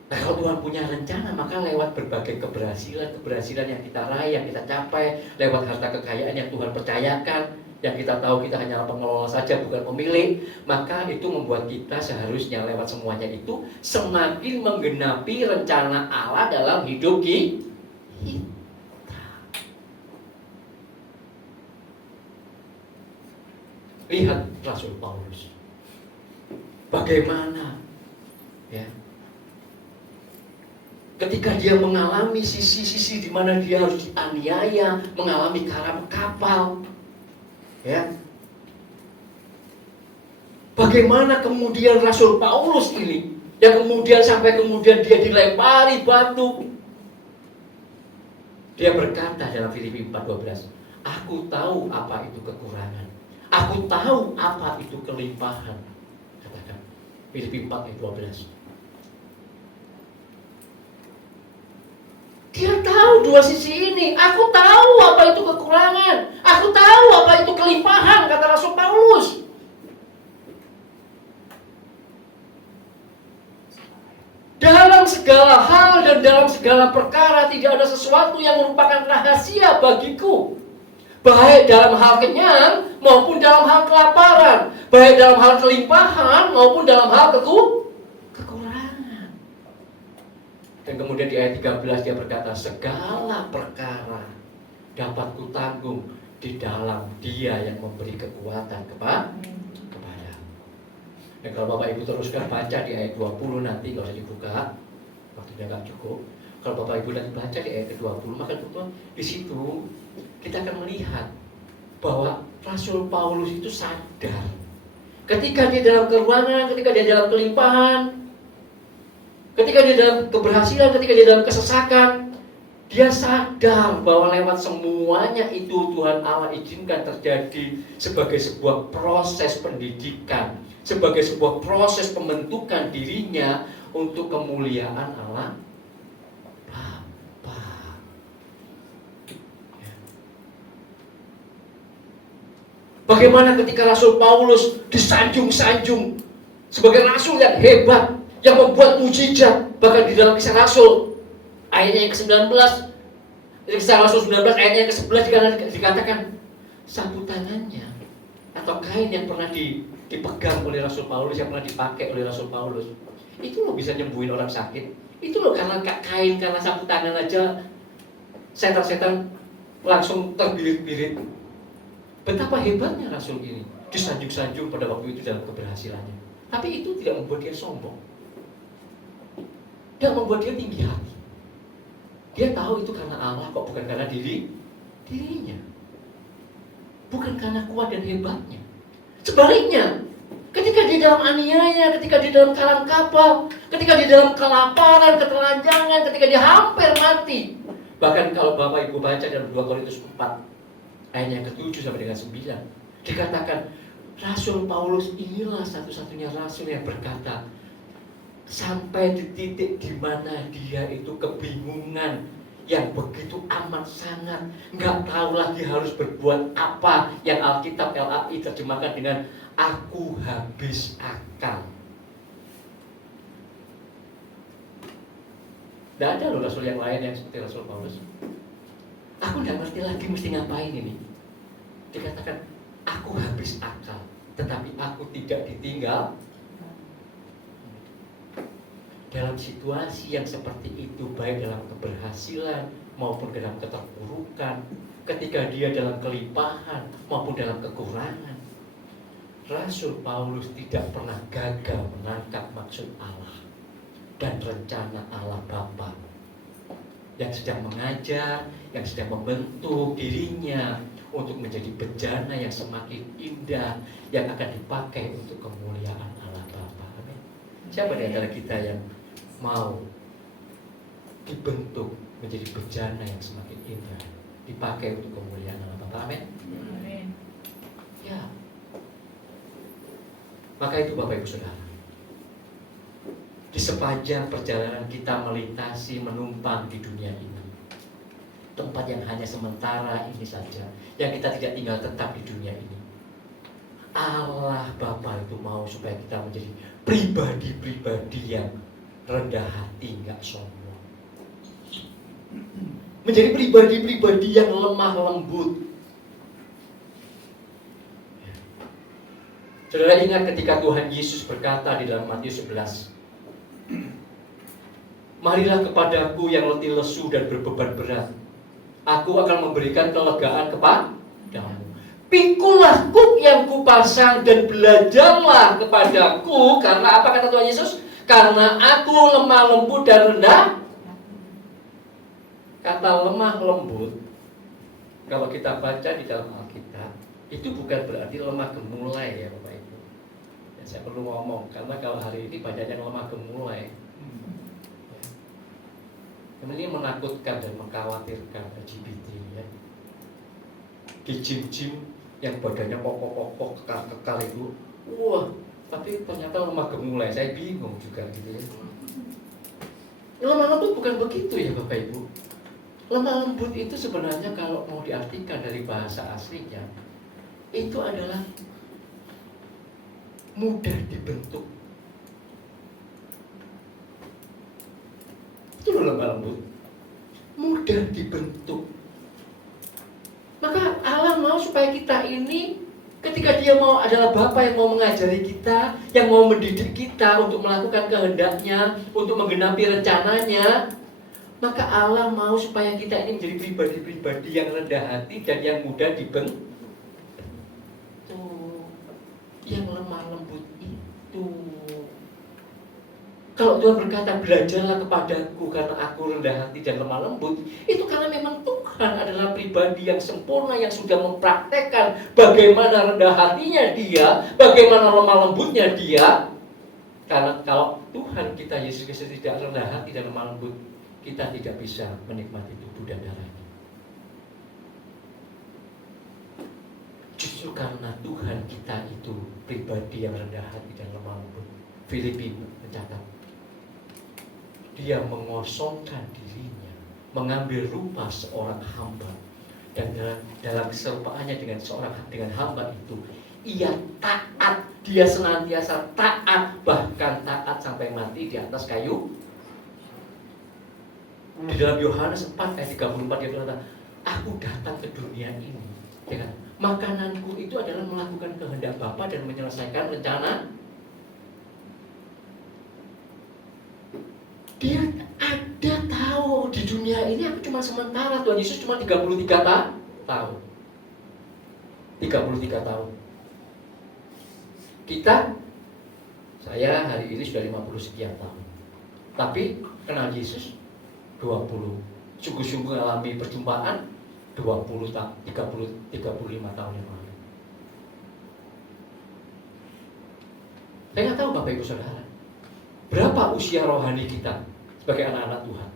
Nah, kalau Tuhan punya rencana, maka lewat berbagai keberhasilan yang kita raih, yang kita capai, lewat harta kekayaan yang Tuhan percayakan, yang kita tahu kita hanya pengelola saja, bukan pemilik, maka itu membuat kita seharusnya lewat semuanya itu semakin menggenapi rencana Allah dalam hidup kita. Lihat Rasul Paulus, bagaimana ya, ketika dia mengalami sisi-sisi di mana dia harus dianiaya, mengalami karam kapal, ya, bagaimana kemudian Rasul Paulus ini yang kemudian sampai kemudian dia dilempari batu. Dia berkata dalam Filipi 4:12, aku tahu apa itu kekurangan, aku tahu apa itu kelimpahan. Katakan Filipi 4:12. Dia tahu dua sisi ini. Aku tahu apa itu kekurangan, aku tahu apa itu kelimpahan, kata Rasul Paulus. Dalam segala hal dan dalam segala perkara tidak ada sesuatu yang merupakan rahasia bagiku, baik dalam hal kenyang maupun dalam hal kelaparan, baik dalam hal kelimpahan maupun dalam hal kekurangan. Dan kemudian di ayat 13 dia berkata, segala perkara dapat kutanggung di dalam Dia yang memberi kekuatan kepada. Dan kalau Bapak Ibu teruskan baca di ayat 20 nanti, kalau saya dibuka, waktunya nggak cukup. Kalau Bapak Ibu nanti baca di ayat 20, maka di situ kita akan melihat bahwa Rasul Paulus itu sadar ketika dia dalam kekurangan, ketika dia dalam kelimpahan, ketika dia dalam keberhasilan, ketika dia dalam kesesakan, dia sadar bahwa lewat semuanya itu Tuhan Allah izinkan terjadi sebagai sebuah proses pendidikan, sebagai sebuah proses pembentukan dirinya untuk kemuliaan Allah Bapa. Bagaimana ketika Rasul Paulus disanjung-sanjung sebagai rasul yang hebat, yang membuat mujizat, bahkan di dalam Kisah Rasul ayatnya yang ke-19, Kisah Rasul 19 ayatnya yang ke-11 dikatakan sapu tangannya atau kain yang pernah dipegang oleh Rasul Paulus, yang pernah dipakai oleh Rasul Paulus, itu loh bisa nyembuhin orang sakit. Itu loh karena kain, karena sapu tangan aja setan-setan langsung terbirit-birit. Betapa hebatnya Rasul ini, disanjung-sanjung pada waktu itu dalam keberhasilannya. Tapi itu tidak membuat dia sombong, tidak membuat dia tinggi hati. Dia tahu itu karena Allah kok, bukan karena dirinya, bukan karena kuat dan hebatnya. Sebaliknya, ketika dia dalam aniaya, ketika dia dalam karam kapal, ketika dia dalam kelaparan, ketelanjangan, ketika dia hampir mati. Bahkan kalau Bapak Ibu baca dalam 2 Korintus 4 ayat yang ke-7 sampai dengan 9, dikatakan Rasul Paulus inilah satu-satunya rasul yang berkata, sampai di titik di mana dia itu kebingungan yang begitu amat sangat, nggak tahu lagi harus berbuat apa, yang Alkitab LAI terjemahkan dengan aku habis akal. Tidak ada loh rasul yang lain yang seperti Rasul Paulus. Aku nggak ngerti lagi mesti ngapain ini. Dikatakan aku habis akal, tetapi aku tidak ditinggal. Dalam situasi yang seperti itu, baik dalam keberhasilan maupun dalam keterpurukan, ketika dia dalam kelimpahan maupun dalam kekurangan, Rasul Paulus tidak pernah gagal menangkap maksud Allah dan rencana Allah Bapa yang sedang mengajar, yang sedang membentuk dirinya untuk menjadi bejana yang semakin indah, yang akan dipakai untuk kemuliaan Allah Bapa. Amin. Siapa di antara kita yang mau dibentuk menjadi bejana yang semakin indah, dipakai untuk kemuliaan Allah Bapa? Amin. Ya. Maka itu Bapak Ibu Saudara, di sepanjang perjalanan kita melintasi, menumpang di dunia ini, tempat yang hanya sementara ini saja, yang kita tidak tinggal tetap di dunia ini, Allah Bapa itu mau supaya kita menjadi pribadi-pribadi yang rendah hati, nggak sombong, menjadi pribadi-pribadi yang lemah lembut. Saudara ingat ketika Tuhan Yesus berkata di dalam Matius 11, marilah kepadaku yang letih lesu dan berbeban berat, aku akan memberikan kelegaan kepadamu. Pikulah kuk yang kupasang dan belajarlah kepadaku. Karena apa kata Tuhan Yesus? Karena aku lemah lembut dan rendah. Kata lemah lembut, kalau kita baca di dalam Alkitab, itu bukan berarti lemah gemulai ya Bapak Ibu. Ya, saya perlu ngomong, karena kalau hari ini banyak yang lemah gemulai. Ini menakutkan dan mengkhawatirkan LGBT ya. Di gym-gym yang badannya pokok-pokok, kekal-kekal itu, wah, tapi ternyata lemah gemulai. Saya bingung juga gitu ya. Lemah lembut bukan begitu ya Bapak Ibu. Lemah lembut itu sebenarnya kalau mau diartikan dari bahasa aslinya, itu adalah mudah dibentuk. Itu loh lemah lembut, mudah dibentuk. Maka Allah mau supaya kita ini, ketika Dia mau adalah Bapa yang mau mengajari kita, yang mau mendidik kita untuk melakukan kehendaknya, untuk menggenapi rencananya, maka Allah mau supaya kita ini menjadi pribadi-pribadi yang rendah hati dan yang mudah dibentuk, yang lemah lembut itu. Kalau Tuhan berkata belajarlah kepadaku karena aku rendah hati dan lemah lembut, itu karena memang Tuhan adalah pribadi yang sempurna, yang sudah mempraktekkan bagaimana rendah hatinya Dia, bagaimana lemah lembutnya Dia. Karena kalau Tuhan kita Yesus Kristus tidak rendah hati dan lemah lembut, kita tidak bisa menikmati tubuh dan darahnya. Justru karena Tuhan kita itu pribadi yang rendah hati dan lemah lembut, Filipi mencatat, Dia mengosongkan dirinya, mengambil rupa seorang hamba, dan dalam keserupaannya dengan hamba itu, Ia taat, Dia senantiasa taat, bahkan taat sampai mati di atas kayu. Di dalam Yohanes 4 ayat 34 dia berkata, aku datang ke dunia ini, ya kan? Makananku itu adalah melakukan kehendak Bapa dan menyelesaikan rencana. Dia ada tahu di dunia ini aku cuma sementara. Tuhan Yesus cuma 33 tahun. 33 tahun. Saya hari ini sudah 50 sekian tahun. Tapi kenal Yesus 20. Sungguh-sungguh alami perjumpaan 35 tahun yang lalu. Saya nggak tahu Bapak Ibu Saudara, berapa usia rohani kita sebagai anak-anak Tuhan.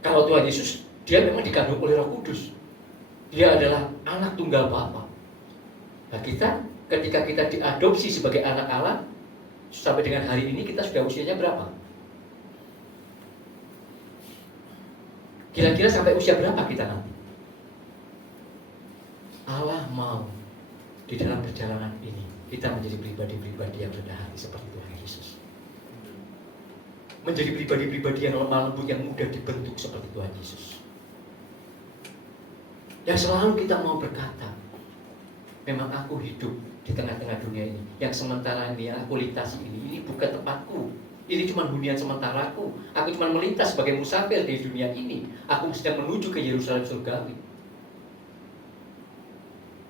Kalau Tuhan Yesus, Dia memang dikandung oleh Roh Kudus. Dia adalah anak tunggal Bapa. Nah kita, ketika kita diadopsi sebagai anak Allah, sampai dengan hari ini kita sudah usianya berapa? Kira-kira sampai usia berapa kita nanti? Allah mau di dalam perjalanan ini kita menjadi pribadi-pribadi yang rendah hati seperti Tuhan Yesus. Menjadi pribadi-pribadi yang lemah lembut, yang mudah dibentuk seperti Tuhan Yesus. Yang selalu kita mau berkata, memang aku hidup di tengah-tengah dunia ini, yang sementara ini yang aku lintasi ini bukan tempatku. Ini cuma hunian sementaraku. Aku cuma melintas sebagai musafir di dunia ini. Aku sedang menuju ke Yerusalem surgawi.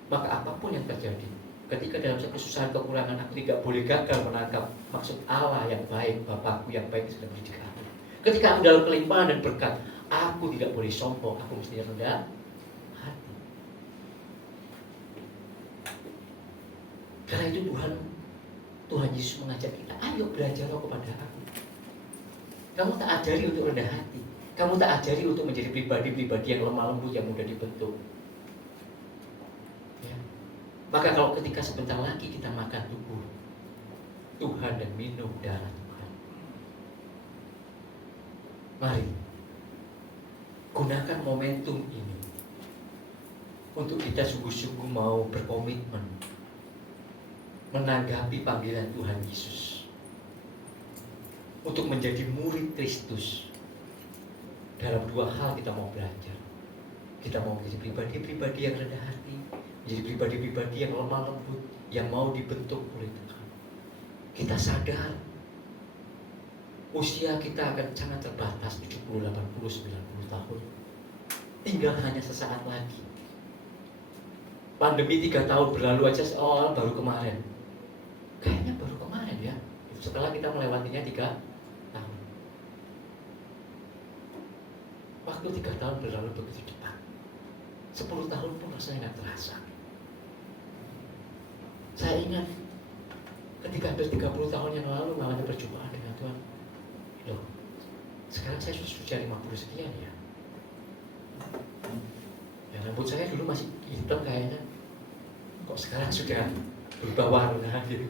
Maka apapun yang terjadi, ketika dalam satu kesusahan kekurangan, aku tidak boleh gagal menangkap maksud Allah yang baik, Bapakku yang baik sedang mendidik aku. Ketika aku dalam kelimpahan dan berkat, aku tidak boleh sombong, aku mesti rendah hati. Karena itu Tuhan Yesus mengajak kita, ayo belajarlah kepada aku. Kamu tak ajari untuk rendah hati. Kamu tak ajari untuk menjadi pribadi-pribadi yang lemah lembut, yang mudah dibentuk. Ya. Maka kalau ketika sebentar lagi kita makan tubuh Tuhan dan minum darah Tuhan, mari gunakan momentum ini untuk kita sungguh-sungguh mau berkomitmen menanggapi panggilan Tuhan Yesus untuk menjadi murid Kristus. Dalam dua hal kita mau belajar. Kita mau menjadi pribadi-pribadi yang rendah hati, menjadi pribadi-pribadi yang lemah lembut, yang mau dibentuk oleh Tuhan. Kita sadar usia kita akan sangat terbatas, 70, 80, 90 tahun. Tinggal hanya sesaat lagi. Pandemi 3 tahun berlalu aja seolah baru kemarin. Kayaknya baru kemarin ya. Setelah kita melewatinya 3 tahun. Waktu 3 tahun berlalu begitu cepat. 10 tahun pun rasanya nggak terasa. Saya ingat ketika hampir 30 tahun yang lalu mengalami perjumpaan dengan Tuhan. Loh, sekarang saya sudah 50 sekian ya. Ya rambut saya dulu masih hitam kayaknya. Kok sekarang sudah berubah warna gitu.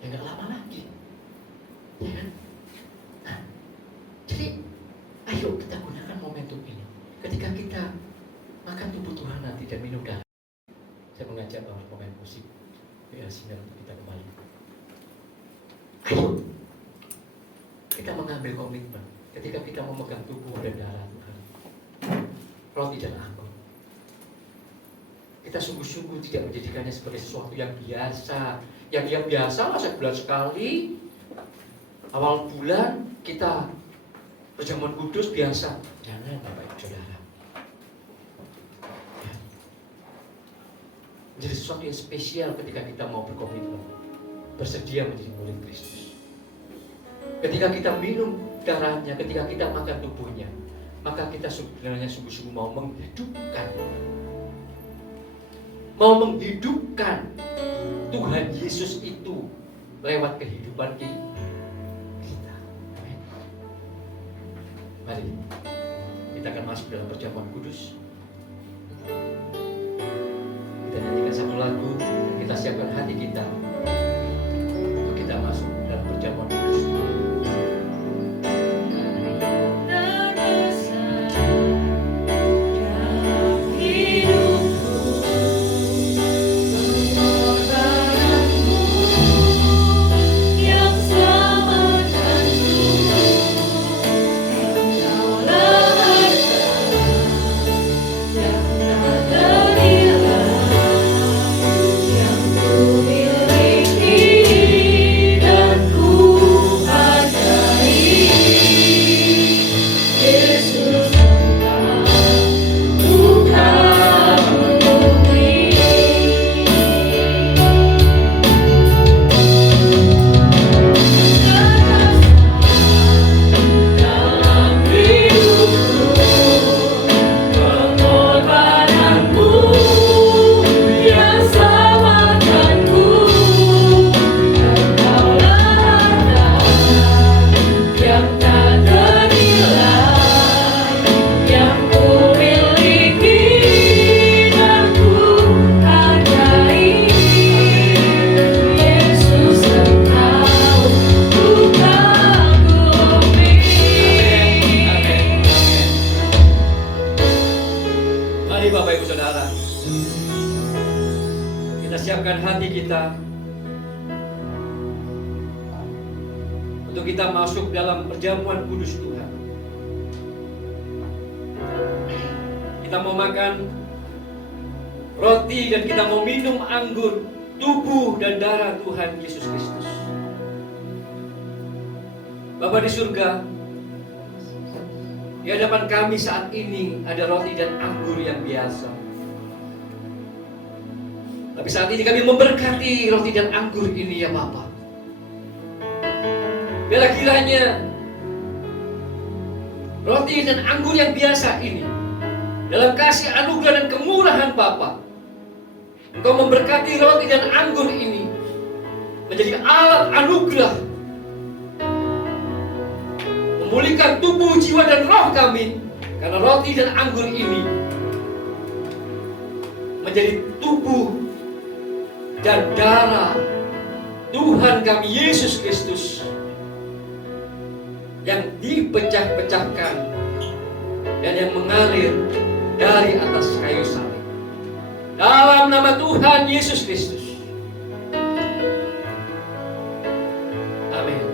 Ya nggak lama lagi, ya kan? Nah, jadi ayo kita gunakan momentum ini. Ketika kita makan tubuh Tuhan nanti dan minum darah, saya mengajak bahwa pemain musik biar sinar untuk kita kembali. Ayo kita mengambil komitmen. Ketika kita memegang tubuh dan darah Tuhan, roti dan anggur, kita sungguh-sungguh tidak menjadikannya sebagai sesuatu yang biasa. Yang biasa lah sebulan sekali, awal bulan kita perjamuan kudus biasa. Jangan Bapak Ibu Saudara. Ya. Menjadi sesuatu yang spesial ketika kita mau berkomitmen, bersedia menjadi murid Kristus. Ketika kita minum darahnya, ketika kita makan tubuhnya, maka kita sebenarnya sungguh-sungguh mau menghidupkan Tuhan Yesus itu lewat kehidupan kita. Amin. Mari kita akan masuk dalam perjamuan kudus. Kita nyanyikan satu lagu dan kita siapkan hati kita untuk kita masuk dalam perjamuan kudus. Yang tak terhilang, yang ku miliki. hati kita untuk kita masuk dalam perjamuan kudus Tuhan. Kita mau makan roti dan kita mau minum anggur, tubuh dan darah Tuhan Yesus Kristus. Bapa di surga, di hadapan kami saat ini ada roti dan anggur yang biasa. Tapi saat ini kami memberkati roti dan anggur ini ya Bapa. Biarlah kiranya roti dan anggur yang biasa ini dalam kasih anugerah dan kemurahan Bapa, Engkau memberkati roti dan anggur ini menjadi alat anugerah memulihkan tubuh, jiwa dan roh kami, karena roti dan anggur ini menjadi tubuh dan darah Tuhan kami Yesus Kristus yang dipecah-pecahkan dan yang mengalir dari atas kayu salib. Dalam nama Tuhan Yesus Kristus. Amin.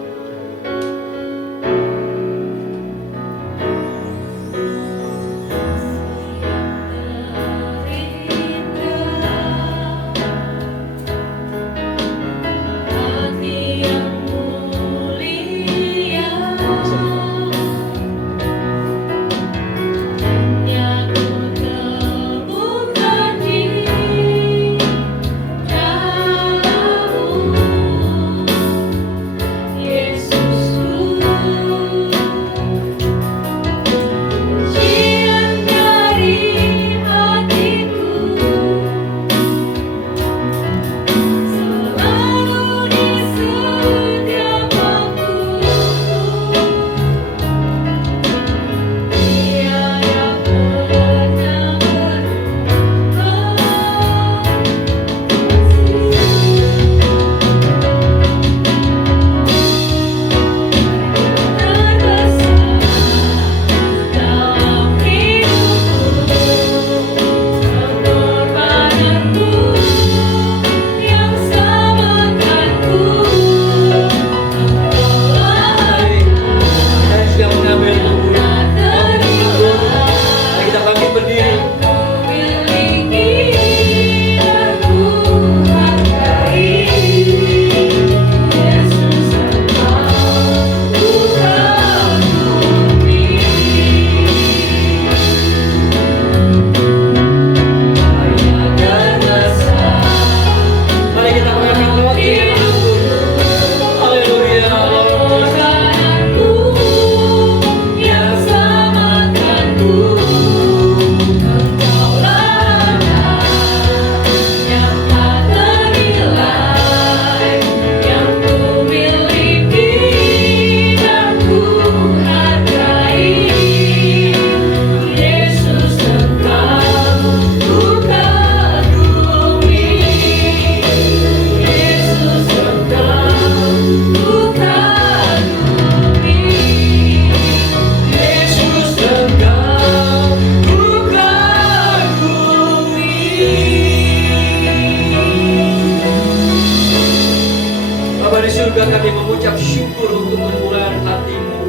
Kami mengucap syukur untuk kemurahan hati-Mu.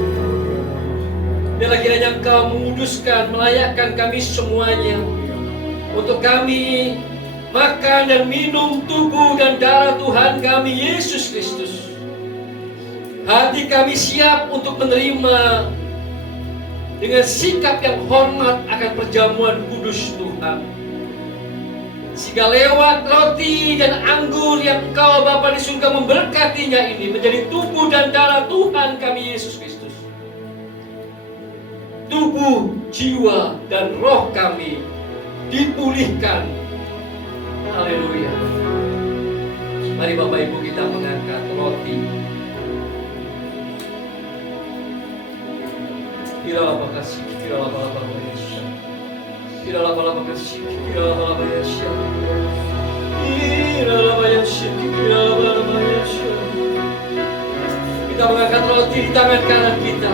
Biarlah kiranya Engkau menguduskan, melayakkan kami semuanya untuk kami makan dan minum tubuh dan darah Tuhan kami Yesus Kristus. Hati kami siap untuk menerima dengan sikap yang hormat akan perjamuan kudus Tuhan. Sehingga lewat roti dan anggur yang Engkau Bapa di surga memberkatinya ini menjadi tubuh dan darah Tuhan kami Yesus Kristus. Tubuh, jiwa, dan roh kami dipulihkan. Haleluya. Mari Bapak Ibu kita mengangkat roti. Kira apa kasih, kira apa kasih. Kira apa kasih, kira apa kasih. Kita mengangkat roti di tangan kanan kita.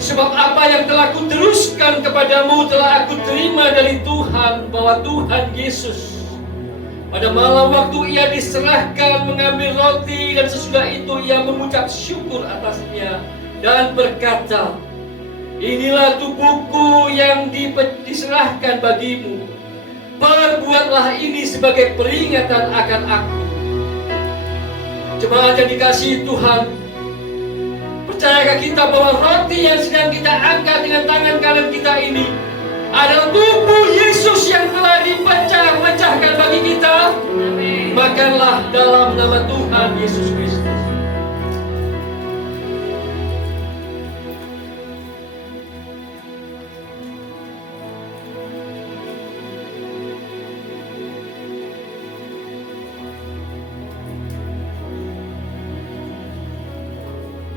Sebab apa yang telah kuteruskan kepadamu telah aku terima dari Tuhan, bahwa Tuhan Yesus Pada malam waktu ia diserahkan mengambil roti dan sesudah itu ia mengucap syukur atasnya dan berkata, inilah tubuhku yang diserahkan bagimu. Perbuatlah ini sebagai peringatan akan aku. Jemaat yang dikasihi Tuhan, percayakah kita bahwa roti yang sedang kita angkat dengan tangan kanan kita ini adalah tubuh Yesus yang telah dipecahkan bagi kita? Amin. Makanlah dalam nama Tuhan Yesus Kristus.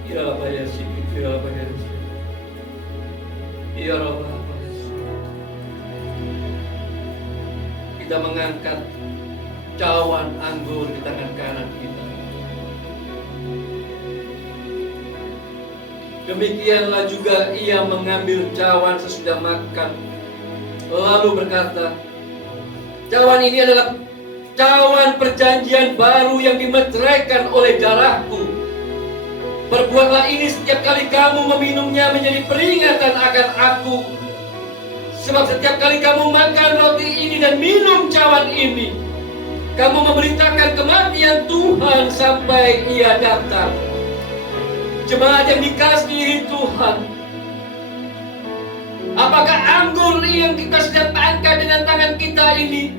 Ya Rabbi ya Syekh, ya Rabbi ya Syekh. Ya Rabbi. Kita mengangkat cawan anggur di tangan kanan kita. Demikianlah juga ia mengambil cawan sesudah makan, lalu berkata, cawan ini adalah cawan perjanjian baru yang dimeteraikan oleh darahku. Perbuatlah ini setiap kali kamu meminumnya menjadi peringatan akan aku. Sebab setiap kali kamu makan roti ini dan minum cawan ini, kamu memberitakan kematian Tuhan sampai ia datang. Jemaat yang dikasihi Tuhan, apakah anggur yang kita sedang angkat dengan tangan kita ini,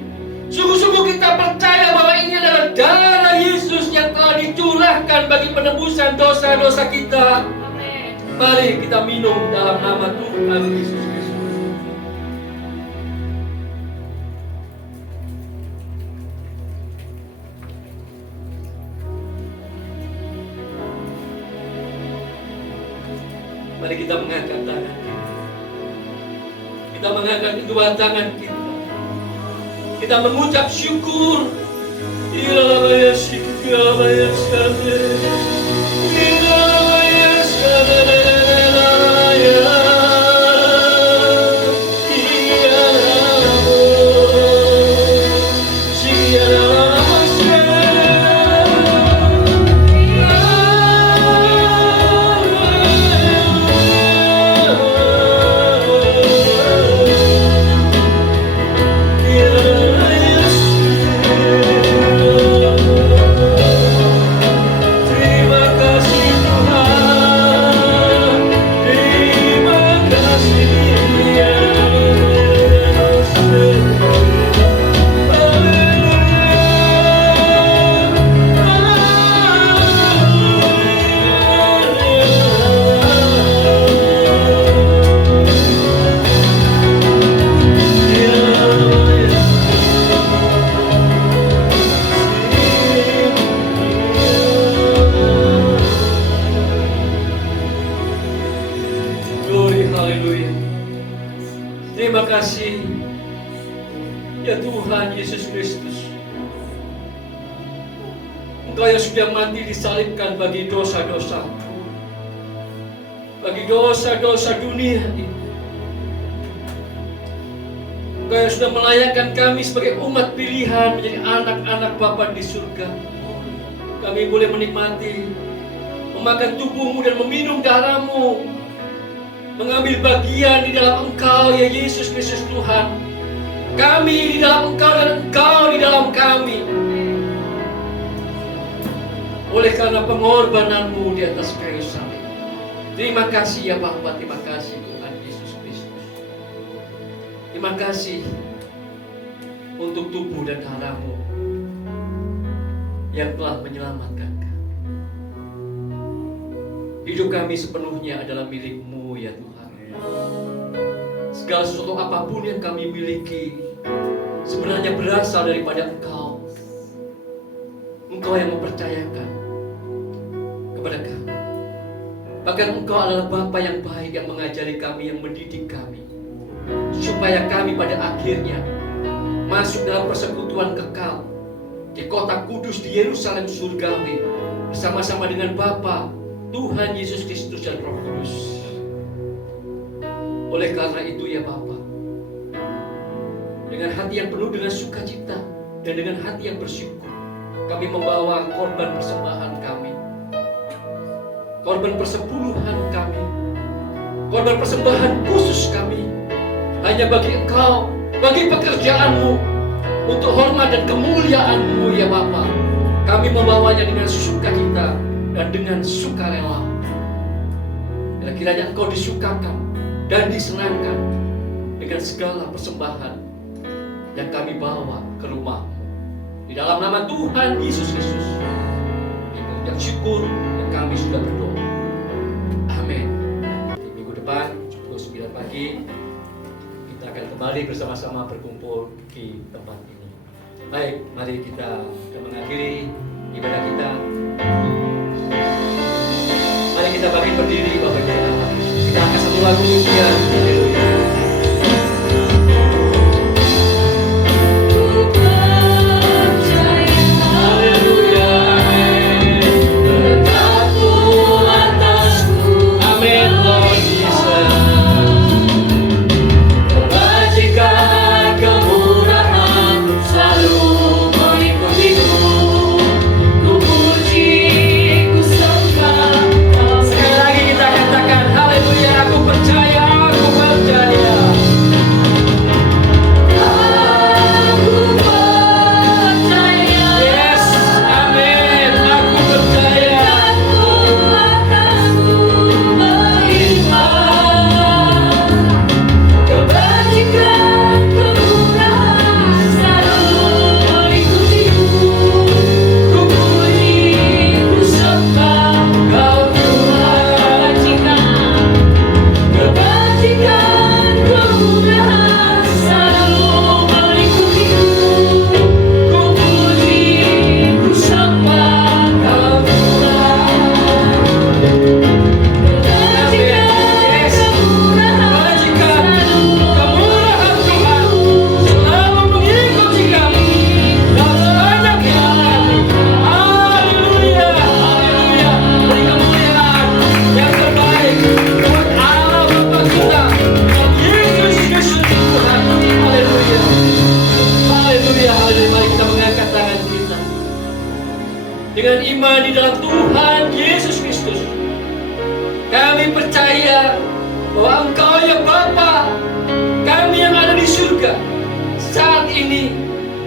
sungguh-sungguh kita percaya bahwa ini adalah darah Yesus yang telah dicurahkan bagi penebusan dosa-dosa kita? Amin. Mari kita minum dalam nama Tuhan Yesus Kristus. Mari kita mengangkat tangan kita. Kita mengangkat kedua tangan kita. Kita mengucap syukur. Ilahaya syukur, ilahaya syukur, ilahaya syukur, ilahaya. Terima kasih ya Tuhan Yesus Kristus. Engkau yang sudah mati disalibkan bagi dosa-dosaku, bagi dosa-dosa dunia ini. Engkau yang sudah melayakkan kami sebagai umat pilihan menjadi anak-anak Bapa di surga. Kami boleh menikmati, memakan tubuhmu dan meminum darahmu, mengambil bagian di dalam Engkau ya Yesus Kristus Tuhan. Kami di dalam Engkau dan Engkau di dalam kami. Oleh karena pengorbananmu di atas kayu salib. Terima kasih ya Bapa, terima kasih Tuhan Yesus Kristus. Terima kasih untuk tubuh dan darahmu yang telah menyelamatkan kami. Hidup kami sepenuhnya adalah milik-Mu ya Tuhan. Segala sesuatu apapun yang kami miliki sebenarnya berasal daripada Engkau. Engkau yang mempercayakan kepada kami. Bahkan Engkau adalah Bapa yang baik yang mengajari kami, yang mendidik kami, supaya kami pada akhirnya masuk dalam persekutuan kekal di kota kudus di Yerusalem surgawi bersama-sama dengan Bapa, Tuhan Yesus Kristus dan Roh Kudus. Oleh karena itu ya Bapa, dengan hati yang penuh dengan sukacita, Dan dengan hati yang bersyukur, kami membawa korban persembahan kami, korban persepuluhan kami, korban persembahan khusus kami, hanya bagi Engkau, bagi pekerjaanmu, untuk hormat dan kemuliaan-Mu ya Bapa. Kami membawanya dengan sukacita dan dengan sukarela. Kiranya Engkau disukakan dan disenangkan dengan segala persembahan yang kami bawa ke rumah-Mu. Di dalam nama Tuhan Yesus Kristus, kami mengucap syukur dan kami sudah berdoa. Amin. Di minggu depan, pukul 9 pagi, kita akan kembali bersama-sama berkumpul di tempat ini. Baik, mari kita akan mengakhiri ibadah kita. Mari kita bangkit berdiri, Bapak Ibu. Kita angkat satu lagu pujian. Haleluya. Dengan iman di dalam Tuhan Yesus Kristus, kami percaya bahwa Engkau ya Bapa kami yang ada di surga, saat ini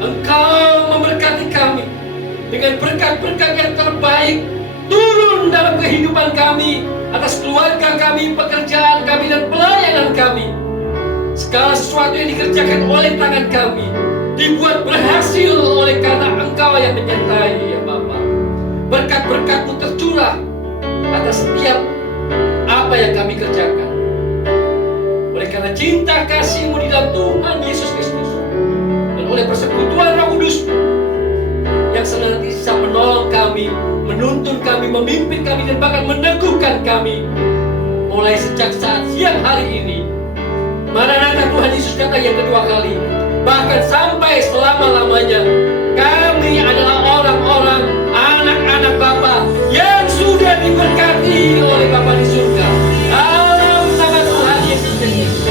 Engkau memberkati kami dengan berkat-berkat yang terbaik turun dalam kehidupan kami, atas keluarga kami, pekerjaan kami, dan pelayanan kami. Segala sesuatu yang dikerjakan oleh tangan kami dibuat berhasil oleh karena Engkau yang menyertai ya Bapa. Berkat-berkat-Mu tercurah atas setiap apa yang kami kerjakan. Oleh karena cinta kasih-Mu di dalam Tuhan Yesus Kristus, dan oleh persekutuan Roh Kudus yang senantiasa menolong kami, menuntun kami, memimpin kami, dan bahkan meneguhkan kami mulai sejak saat siang hari ini. Maranatha, Tuhan Yesus kata yang kedua kali, bahkan sampai selama-lamanya, kami adalah orang-orang, anak-anak Bapa yang sudah diberkati oleh Bapa di surga. Dalam nama Tuhan Yesus Kristus,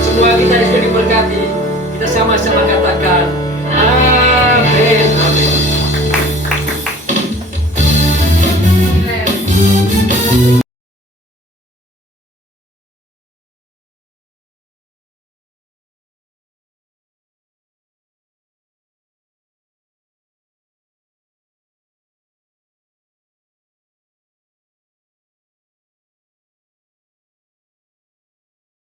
semua kita yang sudah diberkati, kita sama-sama katakan